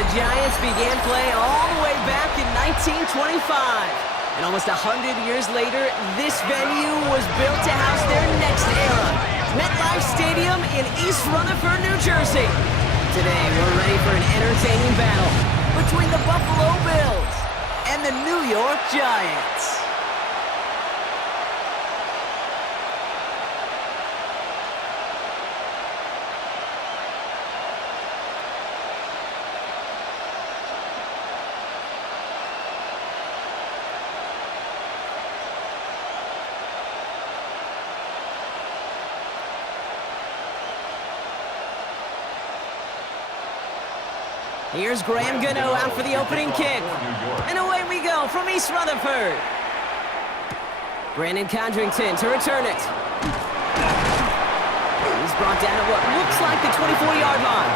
the Giants began play all the way back in 1925. And almost 100 years later, this venue was built to house their next era. MetLife Stadium in East Rutherford, New Jersey. Today, we're ready for an entertaining battle between the Buffalo Bills and the New York Giants. Here's Graham Gano out for the opening kick. And away we go from East Rutherford. Brandon Condrington to return it. He's brought down at what looks like the 24-yard line.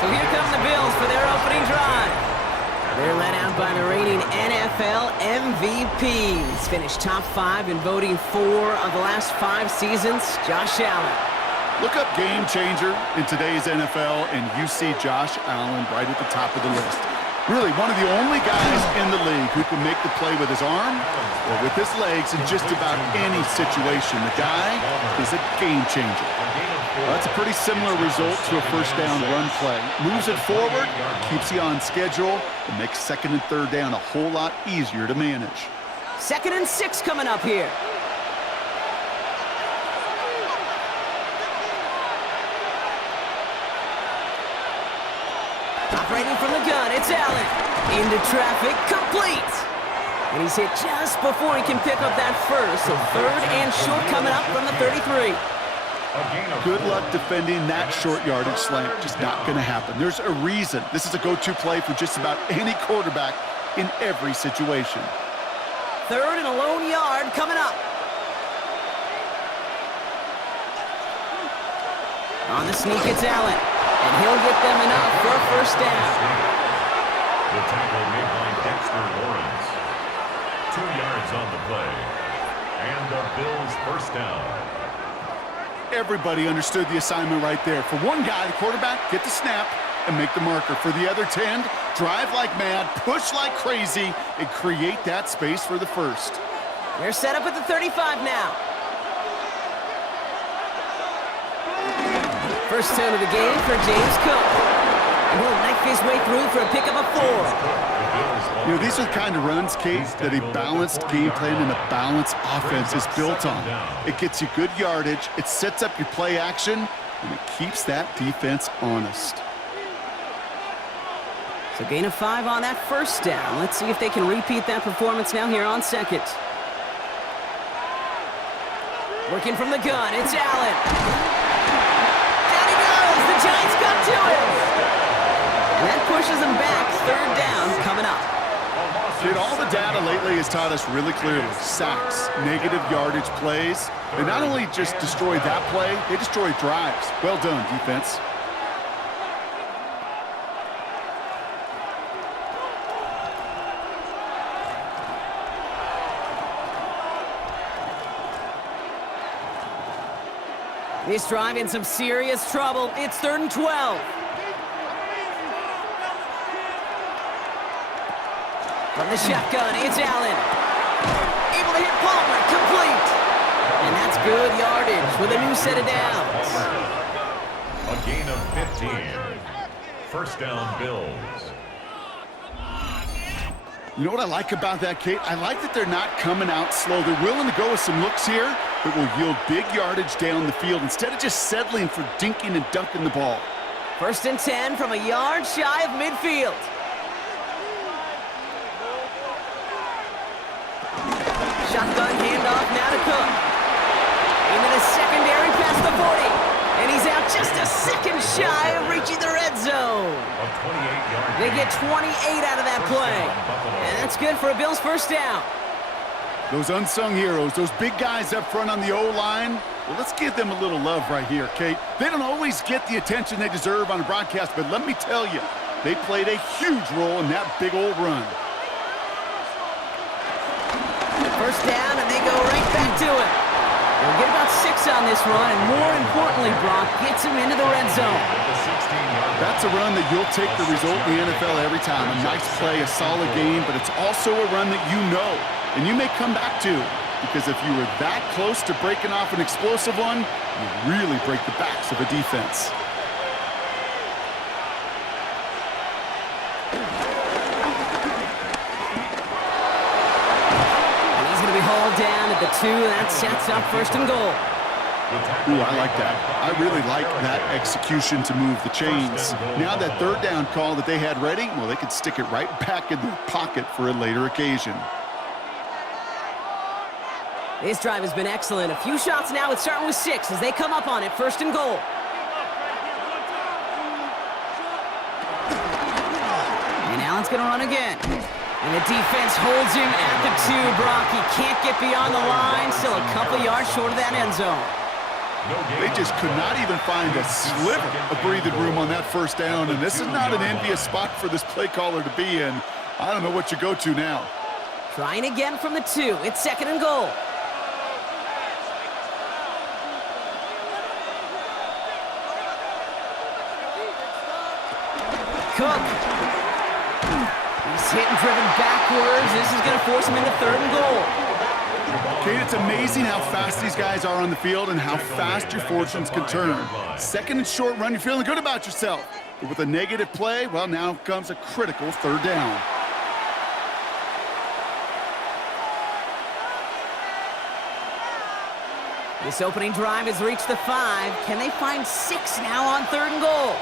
So here come the Bills for their opening drive. They're led out by the reigning NFL MVPs. Finished top 5 in voting 4 of the last 5 seasons, Josh Allen. Look up game changer in today's NFL, and you see Josh Allen right at the top of the list. Really, one of the only guys in the league who can make the play with his arm or with his legs in just about any situation. The guy is a game changer. Well, that's a pretty similar result to a first down run play. Moves it forward, keeps you on schedule, and makes second and third down a whole lot easier to manage. 2nd and 6 coming up here. Operating from the gun, it's Allen. Into traffic, complete. And he's hit just before he can pick up that first. So 3rd and short coming up from the 33. Good luck defending that short yardage slant. Just not going to happen. There's a reason. This is a go-to play for just about any quarterback in every situation. 3rd and a lone yard coming up. On the sneak, it's Allen. And he'll get them enough for a first down. The tackle made by Dexter Lawrence. 2 yards on the play. And the Bills first down. Everybody understood the assignment right there. For one guy, the quarterback, get the snap and make the marker. For the other 10, drive like mad, push like crazy, and create that space for the first. They're set up at the 35 now. First down of the game for James Cook. And he'll knife his way through for a pickup of 4. You know, these are the kind of runs, Kate, that a balanced game plan and a balanced offense is built on. It gets you good yardage, it sets up your play action, and it keeps that defense honest. So gain of 5 on that first down. Let's see if they can repeat that performance now here on 2nd. Working from the gun, it's Allen. The Giants got to it. And that pushes them back. 3rd down coming up. Dude, all the data lately has taught us really clearly. Sacks, negative yardage plays. They not only just destroy that play, they destroy drives. Well done, defense. This drive in some serious trouble. It's 3rd and 12. From the shotgun, it's Allen. Able to hit Palmer, complete. And that's good yardage with a new set of downs. A gain of 15. First down, Bills. You know what I like about that, Kate? I like that they're not coming out slow. They're willing to go with some looks here that will yield big yardage down the field instead of just settling for dinking and dunking the ball. 1st and 10 from a yard shy of midfield. Shotgun handoff now to Cook. Into the secondary past the 40. And he's out just a second shy of reaching the red zone. They get 28 out of that play. And that's good for a Bills first down. Those unsung heroes, those big guys up front on the O-line, well, let's give them a little love right here, Kate. They don't always get the attention they deserve on a broadcast, but let me tell you, they played a huge role in that big old run. First down, and they go right back to it. They'll get about 6 on this run, and more importantly, Brock, gets him into the red zone. That's a run that you'll take the result in the NFL every time. A nice play, a solid game, but it's also a run that you know and you may come back to, because if you were that close to breaking off an explosive one, you really break the backs of a defense. And he's going to be hauled down at the 2. That sets up 1st and goal. Ooh, I like that. I really like that execution to move the chains. Now that 3rd down call that they had ready, well, they could stick it right back in their pocket for a later occasion. This drive has been excellent. A few shots now. It's starting with 6 as they come up on it. 1st and goal. And Allen's going to run again. And the defense holds him at the 2. Brock, he can't get beyond the line. Still a couple yards short of that end zone. They just could not even find a sliver of breathing room on that 1st down, and this is not an envious spot for this play caller to be in. I don't know what you go to now. Trying again from the 2. It's 2nd and goal. Cook. He's hit and driven backwards. This is going to force him into 3rd and goal. Kate, it's amazing how fast these guys are on the field and how fast your fortunes can turn. 2nd and short run, you're feeling good about yourself. But with a negative play, well, now comes a critical 3rd down. This opening drive has reached the 5. Can they find 6 now on 3rd and goal?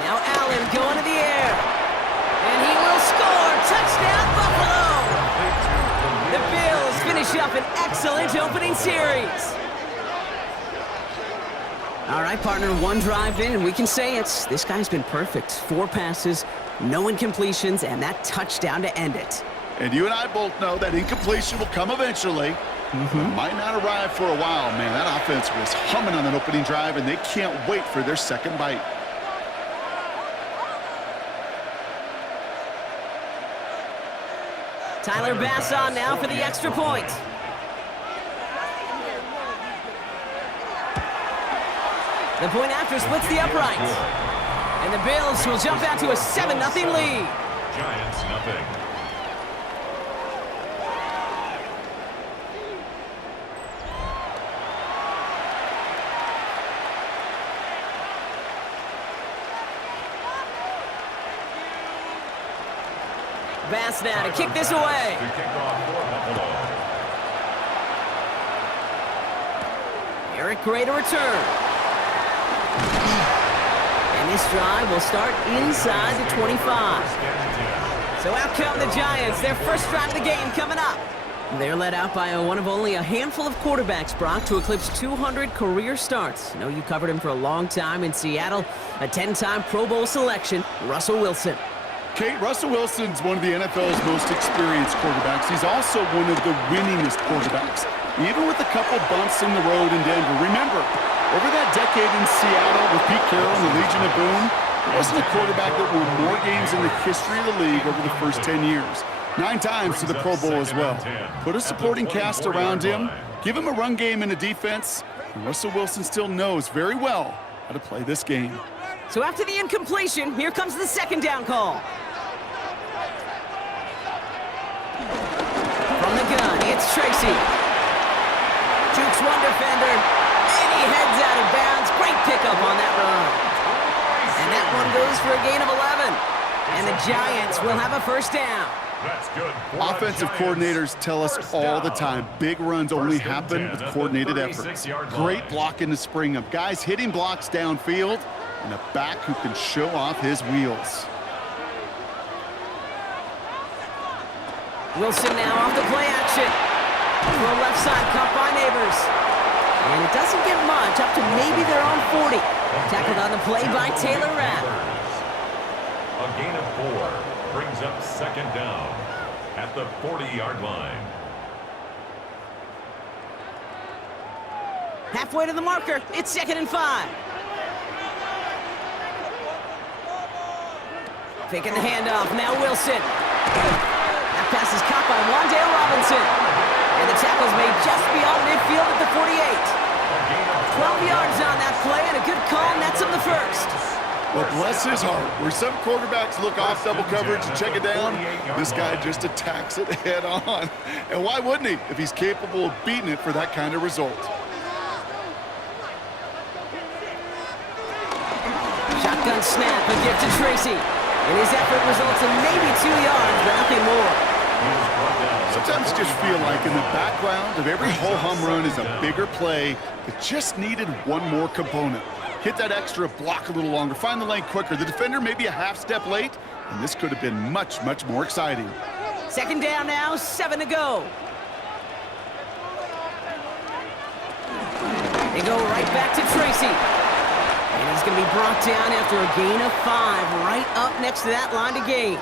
Now Allen going to the air. And he will score. Touchdown, Buffalo! The Bills finish up an excellent opening series. All right, partner, 1 drive in, and we can say this guy's been perfect. 4 passes, no incompletions, and that touchdown to end it. And you and I both know that incompletion will come eventually. It might not arrive for a while, man. That offense was humming on that opening drive, and they can't wait for their 2nd bite. Tyler Bass on now for the extra point. The point after splits the uprights. And the Bills will jump out to a 7-0 lead. Giants nothing. Bass now to kick this away. Eric Gray to return. And this drive will start inside the 25. So out come the Giants. Their first drive of the game coming up. They're led out by one of only a handful of quarterbacks, Brock, to eclipse 200 career starts. I know you covered him for a long time in Seattle. A 10-time Pro Bowl selection, Russell Wilson. Kate, Russell Wilson's one of the NFL's most experienced quarterbacks. He's also one of the winningest quarterbacks, even with a couple bumps in the road in Denver. Remember, over that decade in Seattle with Pete Carroll and the Legion of Boom, there wasn't a quarterback that won more games in the history of the league over the first 10 years. 9 times to the Pro Bowl as well. Put a supporting cast around him, give him a run game and a defense, and Russell Wilson still knows very well how to play this game. So after the incompletion, here comes the 2nd down call. From the gun, it's Tracy. Jukes one defender, and he heads out of bounds. Great pickup on that run. And that one goes for a gain of 11. And the Giants will have a 1st down. That's good. Offensive coordinators tell us all the time, big runs only happen with coordinated efforts. Great blocking to spring them. Guys hitting blocks downfield, and a back who can show off his wheels. Wilson now off the play action. Throw left side, caught by Neighbors. And it doesn't get much, up to maybe their own 40. Tackled on the play by Taylor Rapp. A gain of 4 brings up 2nd down at the 40-yard line. Halfway to the marker, it's 2nd and 5. Taking the handoff, now Wilson. That pass is caught by Wan'Dale Robinson. And the tackle's made just beyond midfield at the 48. 12 yards on that play, and a good call nets him But bless his heart, where some quarterbacks look off double coverage and check it down, this guy just attacks it head on. And why wouldn't he if he's capable of beating it for that kind of result? Shotgun snap, a gift to Tracy. And his effort results in maybe 2 yards, but nothing more. Sometimes you just feel like in the background of every ho-hum run is a bigger play that just needed one more component. Hit that extra block a little longer, find the lane quicker. The defender may be a half step late, and this could have been much, much more exciting. Second down now, 7 to go. They go right back to Tracy. And he's going to be brought down after a gain of 5, right up next to that line to gain.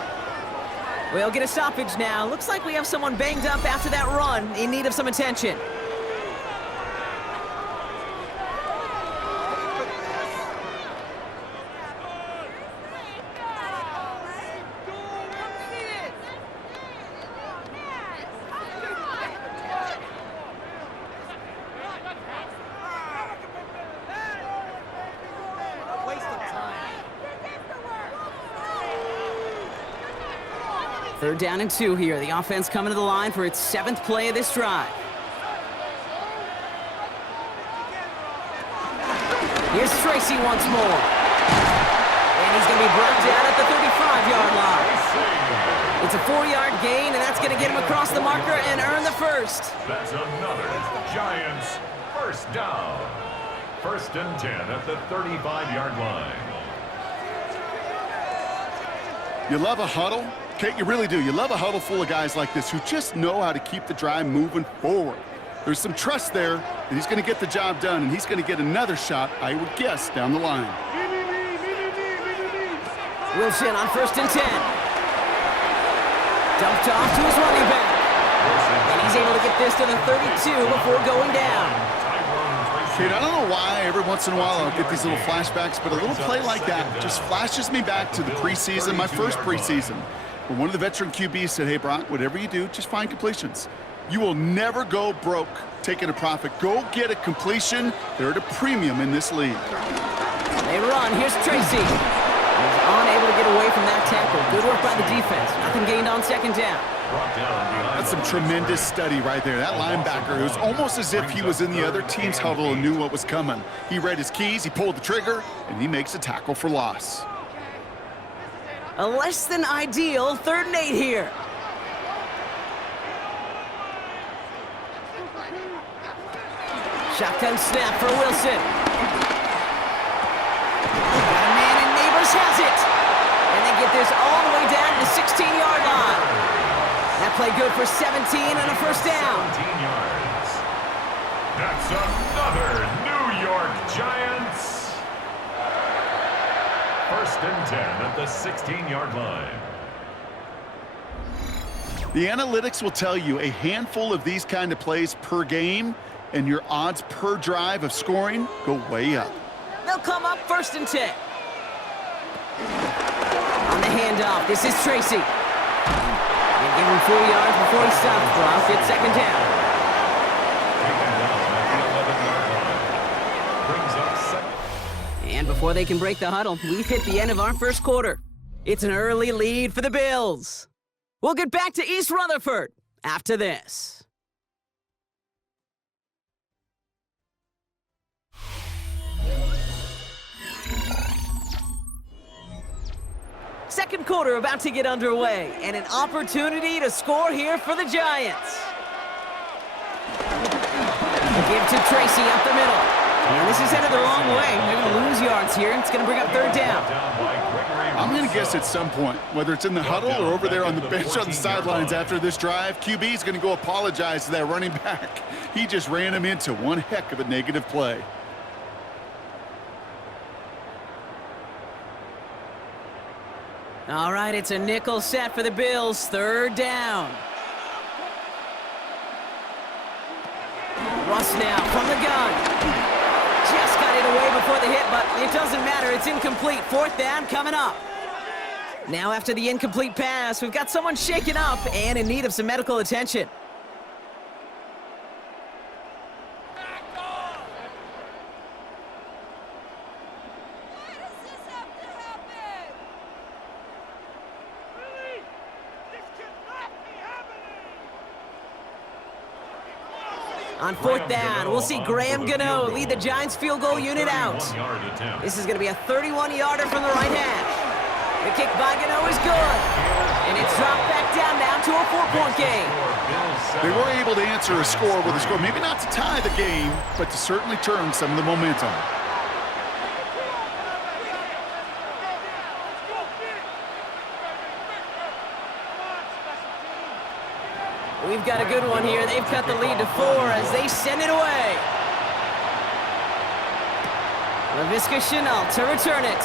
We'll get a stoppage now. Looks like we have someone banged up after that run, in need of some attention. Third down and 2 here. The offense coming to the line for its 7th play of this drive. Here's Tracy once more. And he's going to be brought down at the 35-yard line. It's a 4-yard gain, and that's going to get him across the marker and earn the first. That's another Giants first down. 1st and 10 at the 35-yard line. You love a huddle? Okay, you really do. You love a huddle full of guys like this who just know how to keep the drive moving forward. There's some trust there that he's going to get the job done, and he's going to get another shot, I would guess, down the line. Wilson on 1st and 10. Dumped off to his running back. And he's able to get this to the 32 before going down. Kate, I don't know why every once in a while I'll get these little flashbacks, but a little play like that just flashes me back to the preseason, my first preseason, where one of the veteran QBs said, hey, Brock, whatever you do, just find completions. You will never go broke taking a profit. Go get a completion. They're at a premium in this league. They run. Here's Tracy. He's unable to get away from that tackle. Good work by the defense. Nothing gained on 2nd down. That's some tremendous study right there. That linebacker, it was almost as if he was in the other team's huddle and knew what was coming. He read his keys, he pulled the trigger, and he makes a tackle for loss. A less than ideal 3rd and 8 here. Shotgun snap for Wilson. Got a man, and Neighbors has it. And they get this all the way down to the 16-yard line. That play good for 17 and a first down. 17 yards. That's another New York Giants. 1st and 10 at the 16-yard line. The analytics will tell you a handful of these kind of plays per game, and your odds per drive of scoring go way up. They'll come up 1st and 10. On the handoff, this is Tracy. And give him 4 yards before he stops. Brock gets 2nd down. And before they can break the huddle, we've hit the end of our 1st quarter. It's an early lead for the Bills. We'll get back to East Rutherford after this. Second quarter about to get underway, and an opportunity to score here for the Giants. A give to Tracy up the middle. And this is headed the wrong way. They're going to lose yards here. It's going to bring up 3rd down. I'm going to guess at some point, whether it's in the huddle or over there on the bench on the sidelines after this drive, QB is going to go apologize to that running back. He just ran him into one heck of a negative play. All right, it's a nickel set for the Bills. 3rd down. Russ now from the gun. Just got it away before the hit, but it doesn't matter. It's incomplete. 4th down coming up. Now after the incomplete pass, we've got someone shaken up and in need of some medical attention. On fourth down, we'll see Graham Gano lead the Giants field goal unit out. This is going to be a 31-yarder from the right hash. The kick by Gano is good. And it's dropped back down to a 4-point game. They were able to answer a score with a score. Maybe not to tie the game, but to certainly turn some of the momentum. We've got a good one here. They've cut the lead to 4 as they send it away. LaVisca Chenault to return it.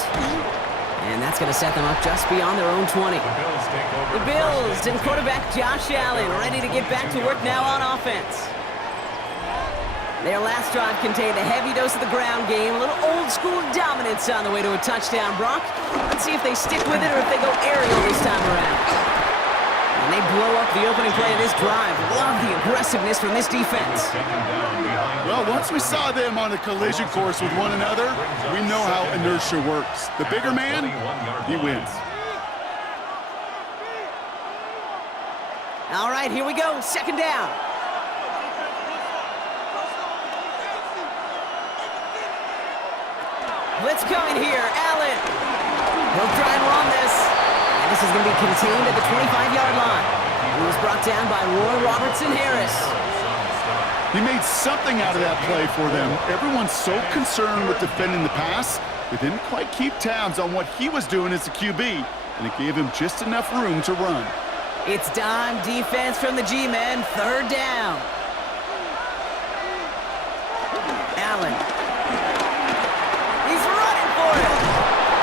And that's going to set them up just beyond their own 20. The Bills and quarterback Josh Allen ready to get back to work now on offense. Their last drive contained a heavy dose of the ground game, a little old-school dominance on the way to a touchdown. Brock, let's see if they stick with it or if they go aerial this time around. And they blow up the opening play of this drive. Love the aggressiveness from this defense. Well, once we saw them on a collision course with one another, we know how inertia works. The bigger man, he wins. All right, here we go. Second down. Blitz coming here. Allen. He'll try and run this. And this is going to be contained at the 25-yard line. He was brought down by Roy Robertson Harris. He made something out of that play for them. Everyone's so concerned with defending the pass, they didn't quite keep tabs on what he was doing as a QB, and it gave him just enough room to run. It's dime defense from the G-men. Third down. Allen. He's running for it.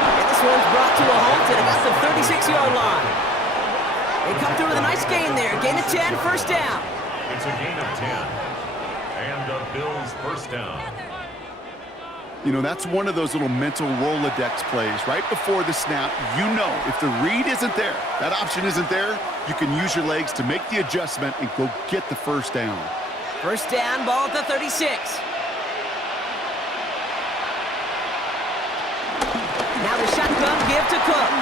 And this one's brought to a halt at about the 36-yard line. They come through with a nice gain there. Gain of 10, first down. It's a gain of 10. And the Bills first down. You know, that's one of those little mental Rolodex plays. Right before the snap, you know if the read isn't there, that option isn't there, you can use your legs to make the adjustment and go get the first down. First down, ball at the 36. Now the shotgun give to Cook.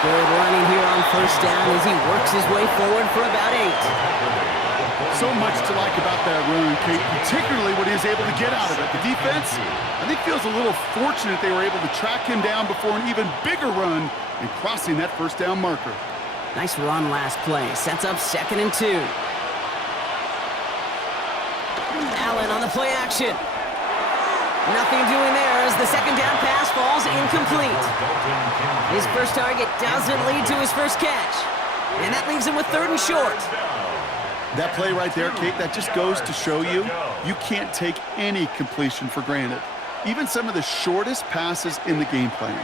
Good running here on first down as he works his way forward for about 8. So much to like about that run, Kate, particularly what he was able to get out of it. The defense, I think, feels a little fortunate they were able to track him down before an even bigger run and crossing that first down marker. Nice run last play. Sets up 2nd and 2. Allen on the play action. Nothing doing there as the second down pass falls incomplete. His first target doesn't lead to his first catch. And that leaves him with 3rd and short. That play right there, Kate, that just goes to show you, you can't take any completion for granted. Even some of the shortest passes in the game plan.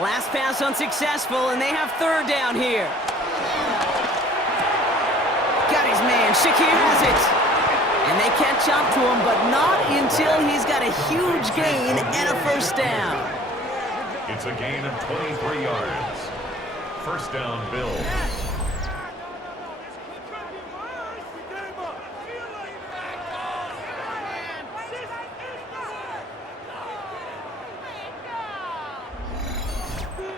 Last pass unsuccessful, and they have 3rd down here. Got his man. Shakir has it. And they catch up to him, but not until he's got a huge gain and a first down. It's a gain of 23 yards. First down, Bills.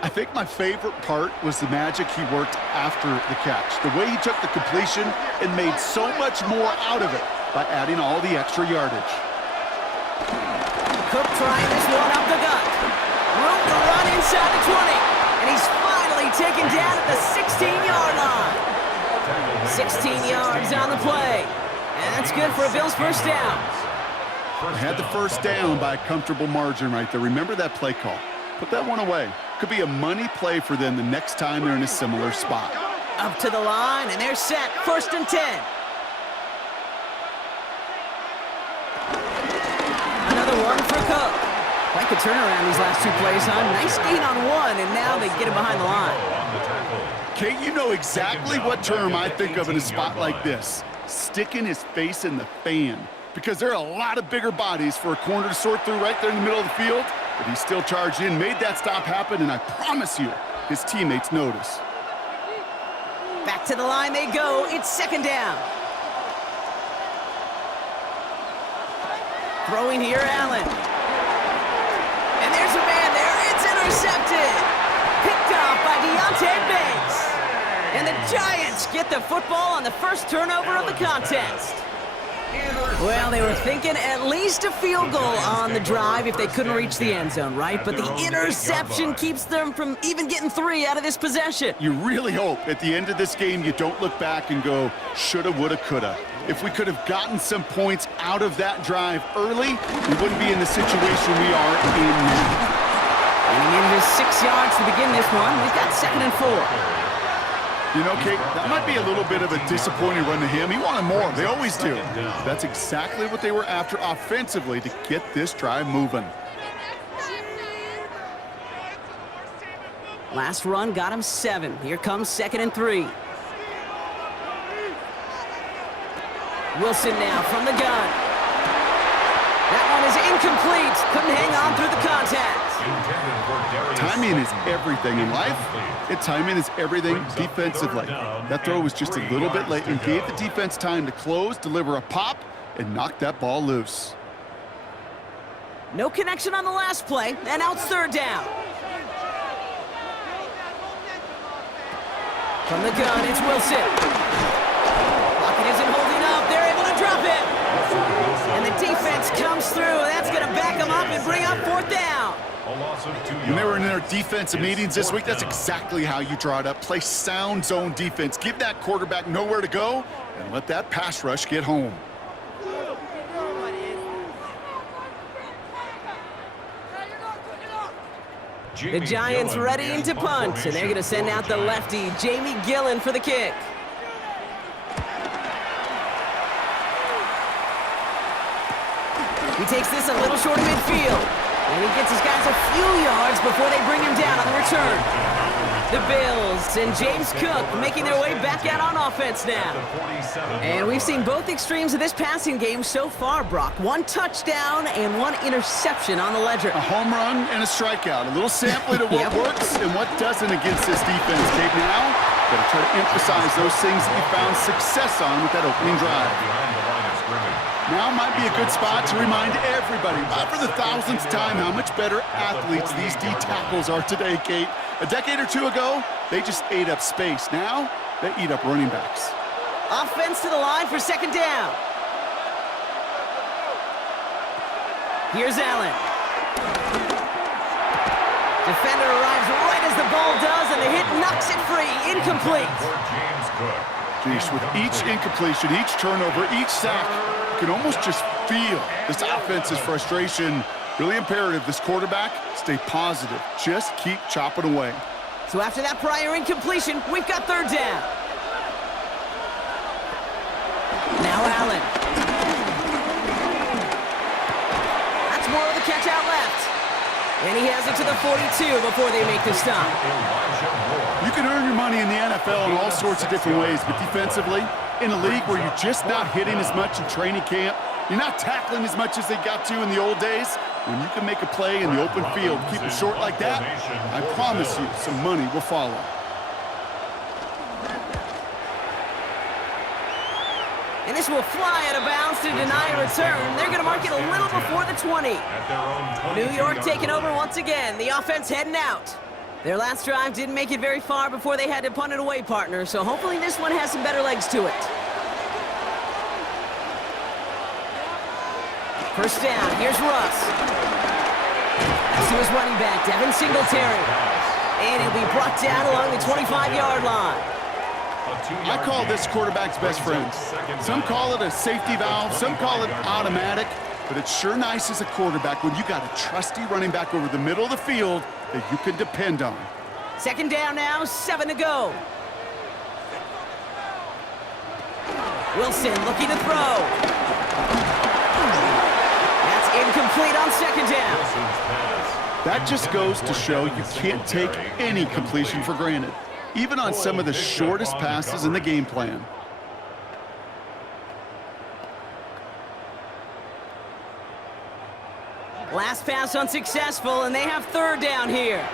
I think my favorite part was the magic he worked after the catch. The way he took the completion and made so much more out of it by adding all the extra yardage. Cook trying this one up the gut. Room to run inside the 20. And he's finally taken down at the 16-yard line. 16 yards on the play. And that's good for a Bills first down. Had the first down by a comfortable margin right there. Remember that play call. Put that one away. Could be a money play for them the next time they're in a similar spot. Up to the line, and they're set. 1st and 10. Another one for Cook. Quite the turnaround these last 2 plays, huh? Nice gain on 1, and now they get him behind the line. Kate, you know exactly what term I think of in a spot like this. Sticking his face in the fan. Because there are a lot of bigger bodies for a corner to sort through right there in the middle of the field. But he still charged in, made that stop happen, and I promise you, his teammates notice. Back to the line they go. It's 2nd down. Throwing here, Allen. And there's a man there. It's intercepted. Picked off by Deontay Banks. And the Giants get the football on the first turnover of the contest. Well, they were thinking at least a field goal on the drive if they couldn't reach the end zone, right? But the interception keeps them from even getting 3 out of this possession. You really hope at the end of this game you don't look back and go, shoulda, woulda, coulda. If we could have gotten some points out of that drive early, we wouldn't be in the situation we are in now. And he needed his 6 yards to begin this one. We've got 2nd and 4. You know, Kate, that might be a little bit of a disappointing run to him. He wanted more. They always do. That's exactly what they were after offensively to get this drive moving. Last run got him 7. Here comes 2nd and 3. Wilson now from the gun. That one is incomplete. Couldn't hang on through the contact. Timing is everything in life. And timing is everything defensively. That throw was just a little bit late and gave the defense time to close, deliver a pop, and knock that ball loose. No connection on the last play, and now it's 3rd down. From the gun, it's Wilson. Pocket isn't holding up. They're able to drop it. And the defense comes through. That's going to back them up and bring up 4th down. When they were in their defensive meetings this week, that's exactly how you draw it up. Play sound zone defense. Give that quarterback nowhere to go and let that pass rush get home. The Giants ready to punt, and they're going to send out the lefty, Jamie Gillen, for the kick. He takes this a little short of midfield, and he gets his guys a few yards before they bring him down on the return. The Bills and James Cook making their way back out on offense now. And we've seen both extremes of this passing game so far, Brock. 1 touchdown and 1 interception on the ledger. A home run and a strikeout. A little sampling of what works and what doesn't against this defense. Kate, now, got to try to emphasize those things that you found success on with that opening drive. Now might be a good spot to remind everybody, not for the 1000th time, how much better athletes these D tackles are today, Kate. A decade or 2 ago, they just ate up space. Now, they eat up running backs. Offense to the line for 2nd down. Here's Allen. Defender arrives right as the ball does, and the hit knocks it free. Incomplete. Jeez, with each incompletion, each turnover, each sack, you can almost just feel this offense's frustration. Really imperative, this quarterback, stay positive. Just keep chopping away. So after that prior incompletion, we've got 3rd down. Now Allen. That's more of the catch out left. And he has it to the 42 before they make the stop. You can earn your money in the NFL in all sorts of different ways, but defensively, in a league where you're just not hitting as much in training camp, you're not tackling as much as they got to in the old days, when you can make a play in the open field, keep it short like that, I promise you some money will follow. And this will fly out of bounds to deny a return. They're going to mark it a little before the 20. New York taking over once again. The offense heading out. Their last drive didn't make it very far before they had to punt it away, partner, so hopefully this one has some better legs to it. 1st down, here's Russ. To his running back, Devin Singletary. And he'll be brought down along the 25-yard line. I call this quarterback's best friend. Some call it a safety valve, some call it automatic, but it's sure nice as a quarterback when you got a trusty running back over the middle of the field that you can depend on. 2nd down now, 7 to go. Wilson looking to throw. That's incomplete on 2nd down. That just goes to show you can't take any completion for granted, even on some of the shortest passes in the game plan. Last pass unsuccessful, and they have 3rd down here.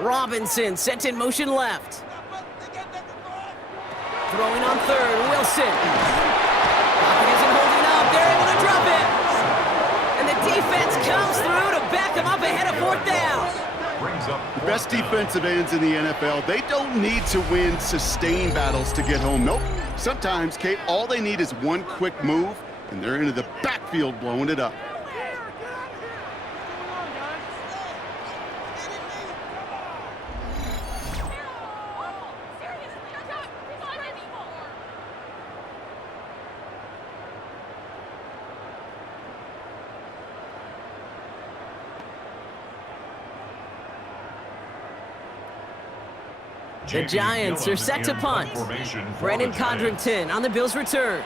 Robinson sent in motion left. Throwing on 3rd, Wilson. Pocket isn't holding up. They're able to drop it. And the defense comes through to back them up ahead of 4th down. The best defensive ends in the NFL, they don't need to win sustained battles to get home. Nope. Sometimes, Kate, all they need is one quick move, and they're into the backfield blowing it up. The Giants are set to punt. Brandon Condrington on the Bills' return.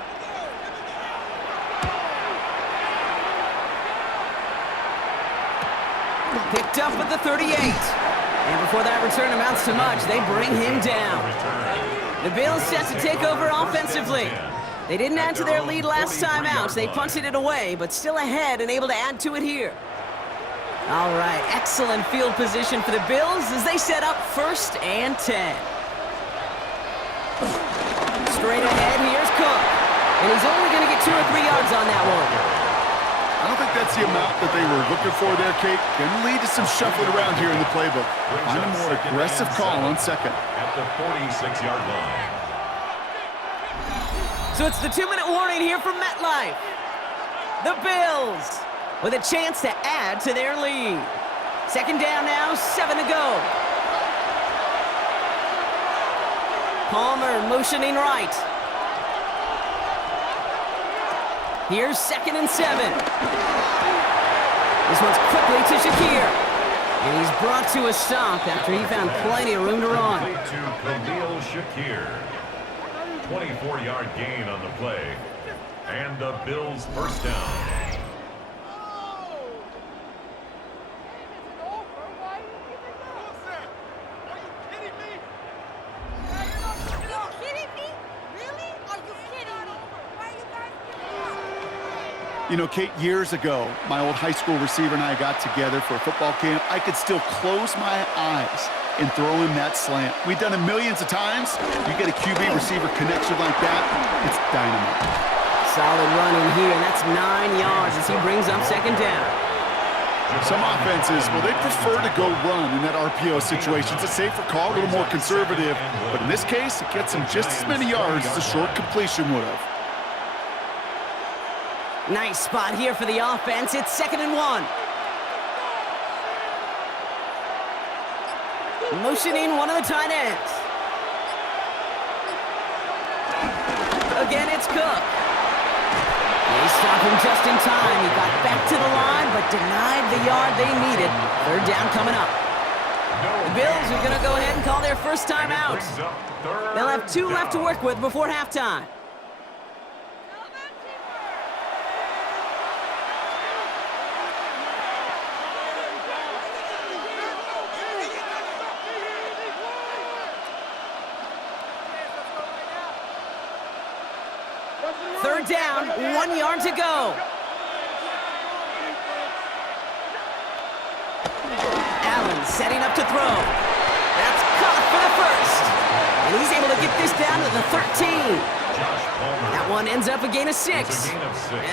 Picked up at the 38. And before that return amounts to much, they bring him down. The Bills set to take over offensively. They didn't add to their lead last time out. They punted it away, but still ahead and able to add to it here. All right, excellent field position for the Bills as they set up 1st and 10. Straight ahead, here's Cook. And he's only going to get 2 or 3 yards on that one. I don't think that's the amount that they were looking for there, Kate. Can lead to some shuffling around here in the playbook. Find a more aggressive call on 2nd. At the 46-yard line. So it's the 2-minute warning here from MetLife. The Bills with a chance to add to their lead. 2nd down now, 7 to go. Palmer motioning right. Here's 2nd and 7. This one's quickly to Shakir. And he's brought to a stop after he found plenty of room to run. To Khalil Shakir. 24-yard gain on the play. And the Bills' 1st down. You know, Kate, years ago, my old high school receiver and I got together for a football camp. I could still close my eyes and throw him that slant. We've done it millions of times. You get a QB-receiver connection like that, it's dynamite. Solid running here, and that's 9 yards as he brings up 2nd down. Some offenses, well, they prefer to go run in that RPO situation. It's a safer call, a little more conservative. But in this case, it gets them just as many yards as a short completion would have. Nice spot here for the offense. It's 2nd and 1. Motioning one of the tight ends. Again, it's Cook. They stop him just in time. He got back to the line, but denied the yard they needed. 3rd down coming up. The Bills are going to go ahead and call their first time out. They'll have 2 left to work with before halftime. Third down, 1 yard to go. Allen setting up to throw. That's caught for the 1st. And he's able to get this down to the 13. That one ends up a gain of 6. And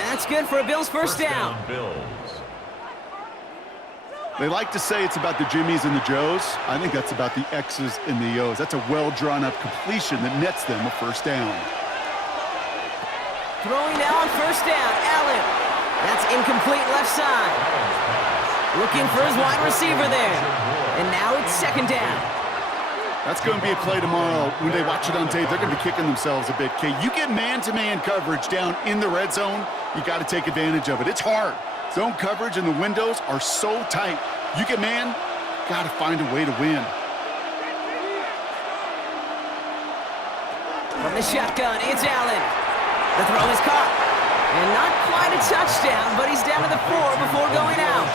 that's good for a Bills' first down. They like to say it's about the Jimmies and the Joes. I think that's about the X's and the O's. That's a well-drawn-up completion that nets them a 1st down. Throwing now on 1st down, Allen. That's incomplete left side. Looking for his wide receiver there. And now it's 2nd down. That's going to be a play tomorrow. When they watch it on tape, they're going to be kicking themselves a bit. Okay, you get man-to-man coverage down in the red zone, you got to take advantage of it. It's hard. Zone coverage and the windows are so tight. You get man, got to find a way to win. From the shotgun, it's Allen. The throw is caught. And not quite a touchdown, but he's down to the 4 before going out.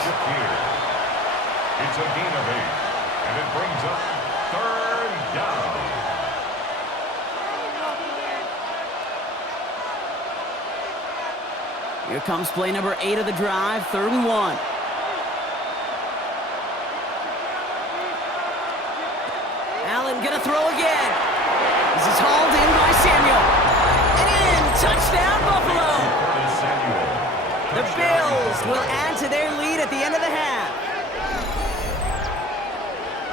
It's a gain of 8, and it brings up 3rd down. Here comes play number 8 of the drive, 3rd and 1. Allen gonna throw again. This is hauled in by Samuel. And in, touchdown Buffalo. The Bills will add to their lead at the end of the half.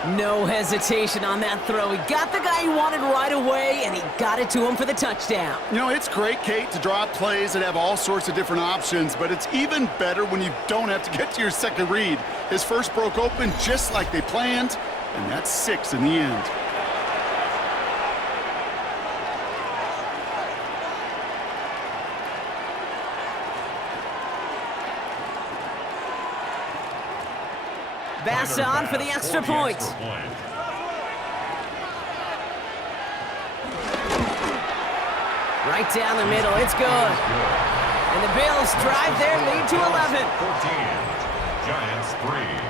No hesitation on that throw. He got the guy he wanted right away, and he got it to him for the touchdown. You know, it's great, Kate, to draw up plays and have all sorts of different options, but it's even better when you don't have to get to your second read. His first broke open just like they planned, and that's 6 in the end. Bass on for the extra point. Right down the middle, it's good. And the Bills drive their lead to 11. 14, Giants 3.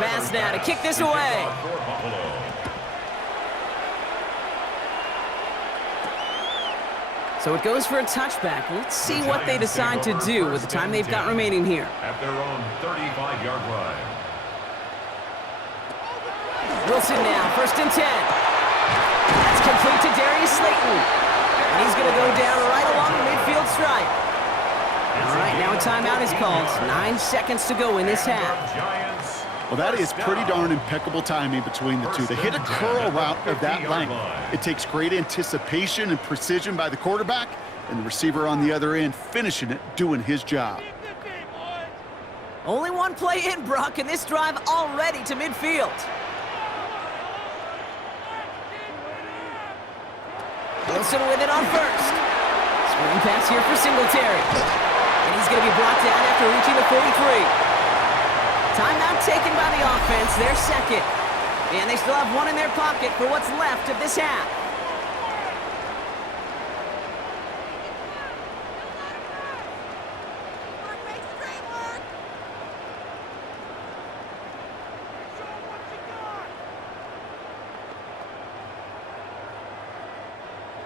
Bass now to kick this away. So it goes for a touchback. Let's see what they decide to do with the time they've got remaining here. At their own 35-yard line. Wilson now, 1st and 10. That's complete to Darius Slayton. And he's going to go down right along the midfield stripe. All right, now a timeout is called. 9 seconds to go in this half. Well, that is pretty darn impeccable timing between the two. They hit a curl route of that length. It takes great anticipation and precision by the quarterback, and the receiver on the other end finishing it, doing his job. Only one play in, Brock, and this drive already to midfield. Wilson with it on 1st. Screen pass here for Singletary. And he's going to be brought down after reaching the 43. Timeout taken by the offense, their second. And they still have one in their pocket for what's left of this half.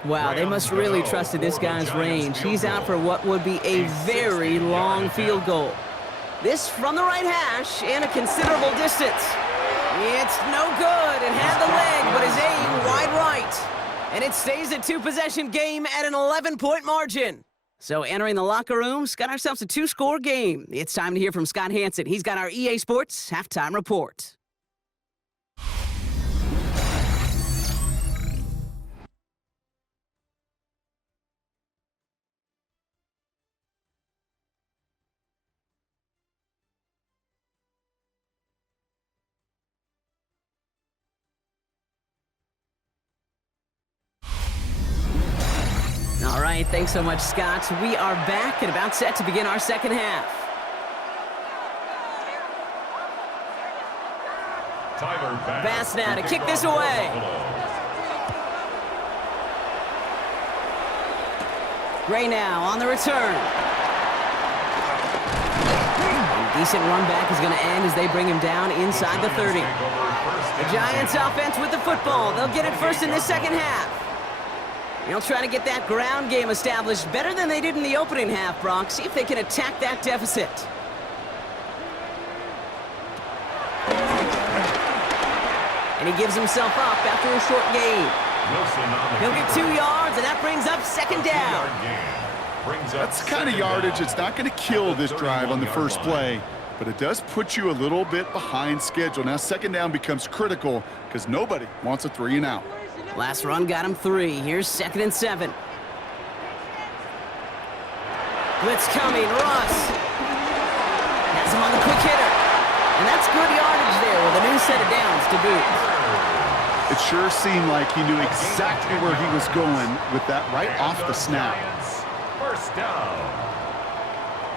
Wow, they must really trusted this guy's range. He's out for what would be a very long field goal. This from the right hash and a considerable distance. It's no good. It had the leg, but his aim wide right. And it stays a 2-possession game at an 11-point margin. So entering the locker rooms, got ourselves a 2-score game. It's time to hear from Scott Hansen. He's got our EA Sports halftime report. All right, thanks so much, Scott. We are back and about set to begin our second half. Bass now to kick this away. Gray now on the return. And a decent run back is going to end as they bring him down inside the 30. The Giants offense with the football. They'll get it first in this second half. They'll try to get that ground game established better than they did in the opening half, Brock. See if they can attack that deficit. And he gives himself up after a short gain. He'll get 2 yards, and that brings up 2nd down. That's the kind of yardage it's not going to kill this drive on the first play, but it does put you a little bit behind schedule. Now 2nd down becomes critical because nobody wants a 3 and out. Last run got him 3. Here's 2nd and 7. Blitz coming. Russ has him on the quick hitter. And that's good yardage there with a new set of downs to boot. It sure seemed like he knew exactly where he was going with that right off the snap. First down.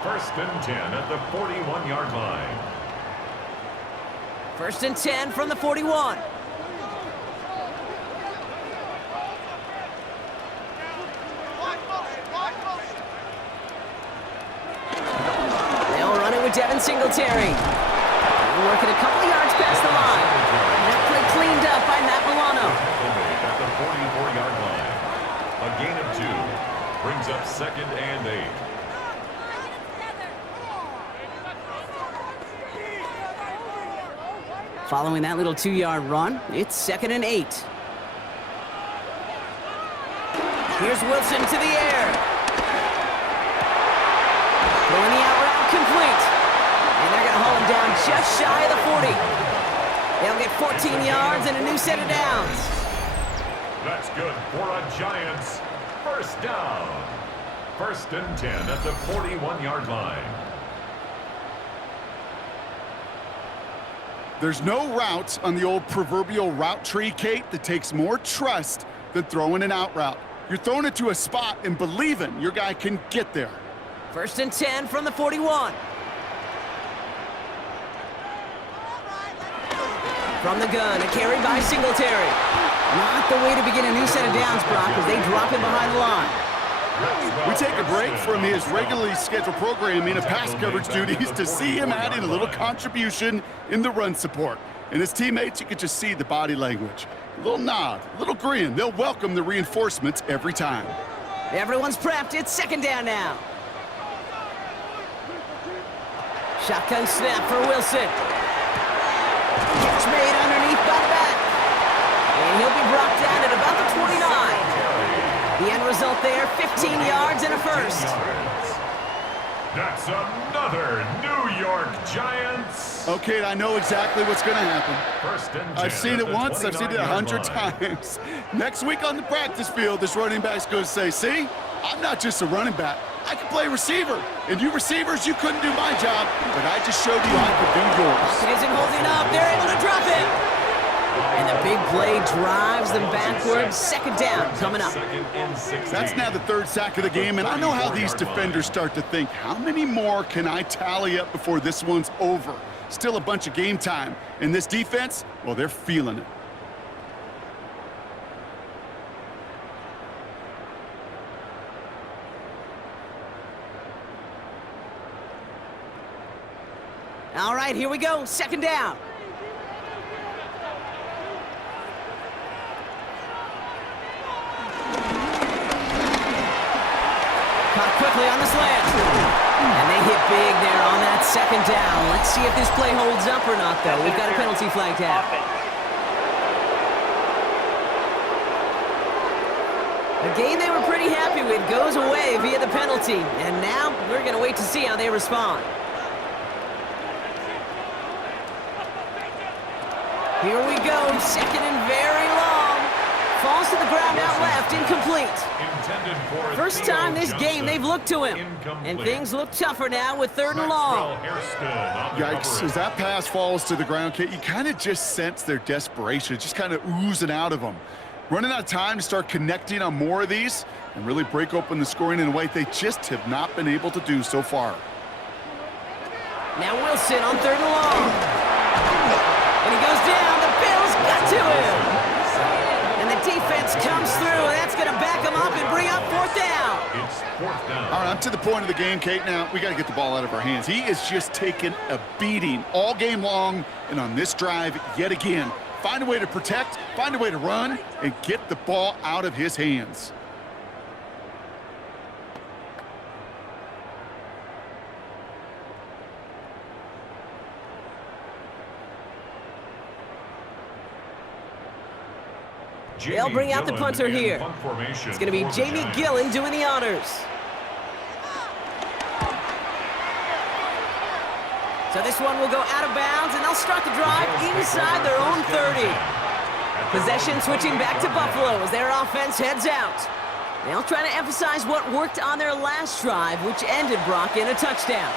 1st and 10 at the 41-yard line. 1st and 10 from the 41. Devin Singletary. Working a couple yards past the line. That play cleaned up by Matt Milano. At the 44-yard line. A gain of 2. Brings up 2nd and 8. Following that little 2-yard run, it's 2nd and 8. Here's Wilson to the air. Throwing the out route complete. And they're going to haul him down just shy of the 40. They'll get 14 yards and a new set of downs. That's good for a Giants first down. 1st and 10 at the 41-yard line. There's no route on the old proverbial route tree, Kate, that takes more trust than throwing an out route. You're throwing it to a spot and believing your guy can get there. 1st and 10 from the 41. From the gun, a carry by Singletary. Not the way to begin a new set of downs, Brock, as they drop him behind the line. We take a break from his regularly scheduled programming of pass coverage duties to see him add in a little contribution in the run support. And his teammates, you can just see the body language. A little nod, a little grin. They'll welcome the reinforcements every time. Everyone's prepped. It's 2nd down now. Shotgun snap for Wilson. Catch made underneath by the back. And he'll be brought down at about the 29. The end result there, 15 yards and a first. That's another New York Giants. Okay, I know exactly what's going to happen. 1st and 10 I've seen it once, I've seen it 100 times. Next week on the practice field, this running back's going to say, see, I'm not just a running back. I can play receiver. And you receivers, you couldn't do my job, but I just showed you I could do yours. It isn't holding up. They're able to drop it. And the big play drives them backwards. 2nd down coming up. That's now the 3rd sack of the game, and I know how these defenders start to think, how many more can I tally up before this one's over? Still a bunch of game time. And this defense, well, they're feeling it. All right, here we go. 2nd down. Caught quickly on the slant. And they hit big there on that 2nd down. Let's see if this play holds up or not, though. We've got a penalty flag down. A game they were pretty happy with goes away via the penalty. And now we're going to wait to see how they respond. Here we go, 2nd and very long. Falls to the ground out left, incomplete. First time this game they've looked to him. And things look tougher now with 3rd and long. Yikes, as that pass falls to the ground, Kate, you kind of just sense their desperation, just kind of oozing out of them. Running out of time to start connecting on more of these and really break open the scoring in a way they just have not been able to do so far. Now Wilson on 3rd and long. And he goes down. The Bills got to him. And the defense comes through, and that's going to back him up and bring up 4th down. It's 4th down. All right, I'm to the point of the game, Kate. Now, we got to get the ball out of our hands. He is just taking a beating all game long, and on this drive, yet again, find a way to protect, find a way to run, and get the ball out of his hands. They'll bring out the punter here. It's going to be Jamie Gillen doing the honors. So this one will go out of bounds, and they'll start the drive inside their own 30. Possession switching back to Buffalo as their offense heads out. They'll try to emphasize what worked on their last drive, which ended, Brock, in a touchdown.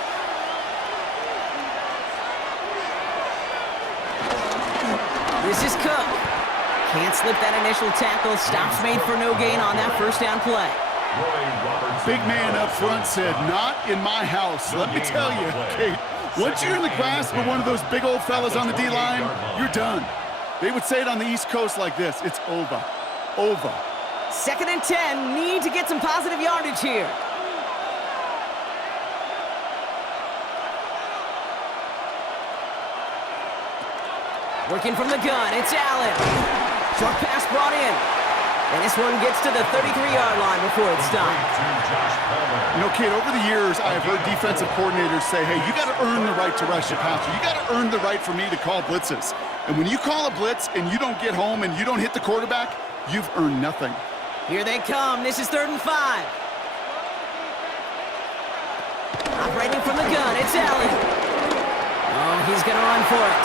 This is Cook. Can't slip that initial tackle. Stops made for no gain on that 1st down play. Big man up front said, not in my house. Let me tell you, Kate, once you're in the grasp of one of those big old fellas on the D-line, you're done. They would say it on the East Coast like this, it's over. Over. 2nd and 10, need to get some positive yardage here. Working from the gun, it's Allen. Short pass brought in. And this one gets to the 33-yard line before it's stopped. You know, kid, over the years, I've heard defensive coordinators say, hey, you got to earn the right to rush the passer. You got to earn the right for me to call blitzes. And when you call a blitz and you don't get home and you don't hit the quarterback, you've earned nothing. Here they come. This is 3rd and 5. Operating from the gun, it's Allen. Oh, he's going to run for it.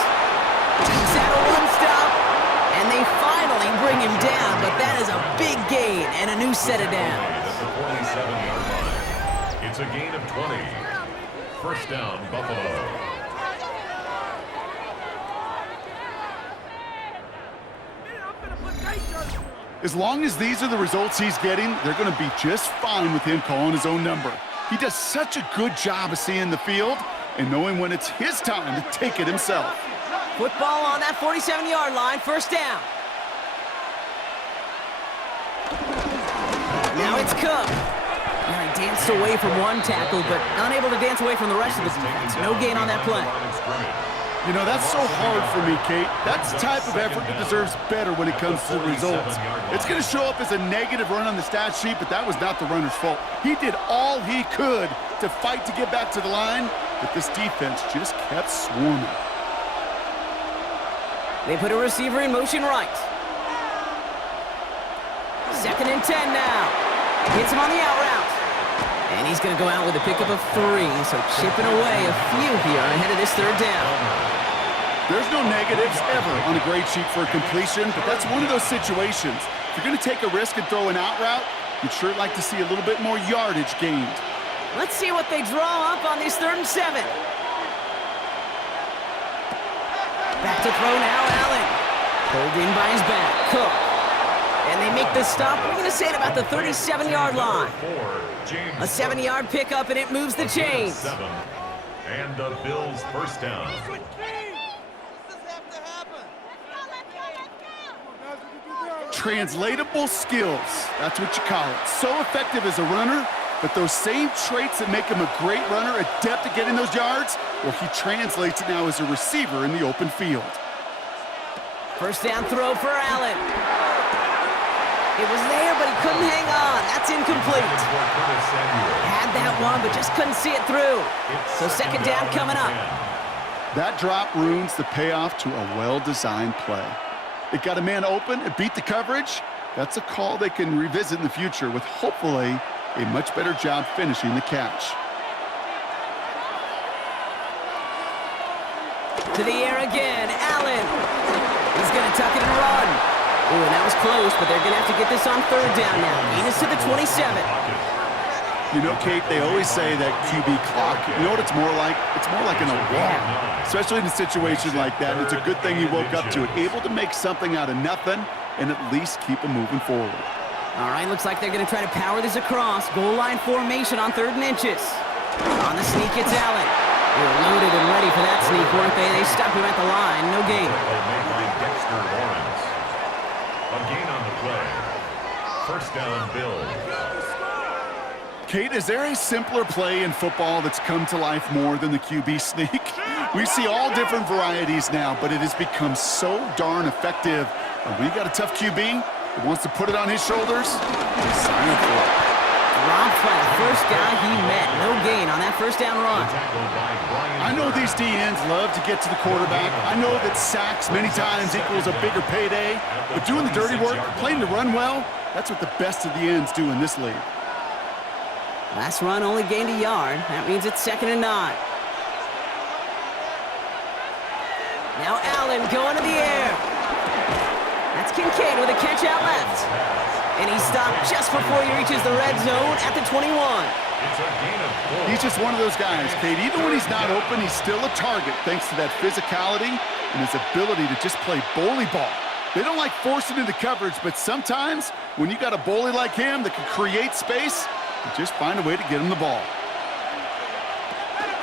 He's at a one-stop, and they finally bring him down, but that is a big gain and a new set of downs. At the 47-yard line. It's a gain of 20. First down, Buffalo. As long as these are the results he's getting, they're going to be just fine with him calling his own number. He does such a good job of seeing the field and knowing when it's his time to take it himself. Football on that 47-yard line, first down. Now it's Cook. Now he danced away from one tackle, but unable to dance away from the rest of the defense. No gain on that play. You know, that's so hard for me, Kate. That's the type of effort that deserves better when it comes to the results. It's going to show up as a negative run on the stat sheet, but that was not the runner's fault. He did all he could to fight to get back to the line, but this defense just kept swarming. They put a receiver in motion right. 2nd and 10 now. Hits him on the out route. And he's going to go out with a pickup of 3, so chipping away a few here ahead of this 3rd down. There's no negatives ever on a grade sheet for a completion, but that's one of those situations. If you're going to take a risk and throw an out route, you'd sure like to see a little bit more yardage gained. Let's see what they draw up on this 3rd and 7. Back to throw now, Allen. Pulled in by his back, Cook. And they make the stop, we're going to say, at about the 37-yard line. A 7-yard pickup, and it moves the chains. And the Bills' first down. Translatable skills, that's what you call it. So effective as a runner, but those same traits that make him a great runner, adept at getting those yards, well, he translates it now as a receiver in the open field. First down throw for Allen. It was there, but he couldn't hang on. That's incomplete. Had that one, but just couldn't see it through. So 2nd down coming up. That drop ruins the payoff to a well-designed play. It got a man open, it beat the coverage. That's a call they can revisit in the future with hopefully a much better job finishing the catch. To the air again, Allen. He's going to tuck it and run. Oh, and that was close, but they're going to have to get this on 3rd down now. Gain is to the 27. You know, Kate, they always say that QB clock, you know what it's more like? It's more like an alarm, especially in a situation like that. It's a good thing you woke up to it, able to make something out of nothing and at least keep them moving forward. All right, looks like they're going to try to power this across. Goal line formation on 3rd and inches. On the sneak, it's Allen. They were loaded and ready for that sneak, weren't they? They stopped him at the line. No gain. A gain on the play. First down, Bills. Kate, is there a simpler play in football that's come to life more than the QB sneak? We see all different varieties now, but it has become so darn effective. And we got a tough QB that wants to put it on his shoulders. Sign up for it. Dropped by the first guy he met. No gain on that first down run. I know these DNs love to get to the quarterback. I know that sacks many times equals a bigger payday. But doing the dirty work, playing to run well, that's what the best of the ends do in this league. Last run only gained a yard. That means it's 2nd and 9. Now Allen going to the air. That's Kincaid with a catch out left. And he stopped just before he reaches the red zone at the 21. He's just one of those guys, Kate. Even when he's not open, he's still a target thanks to that physicality and his ability to just play bully ball. They don't like forcing into coverage, but sometimes when you got a bully like him that can create space, you just find a way to get him the ball.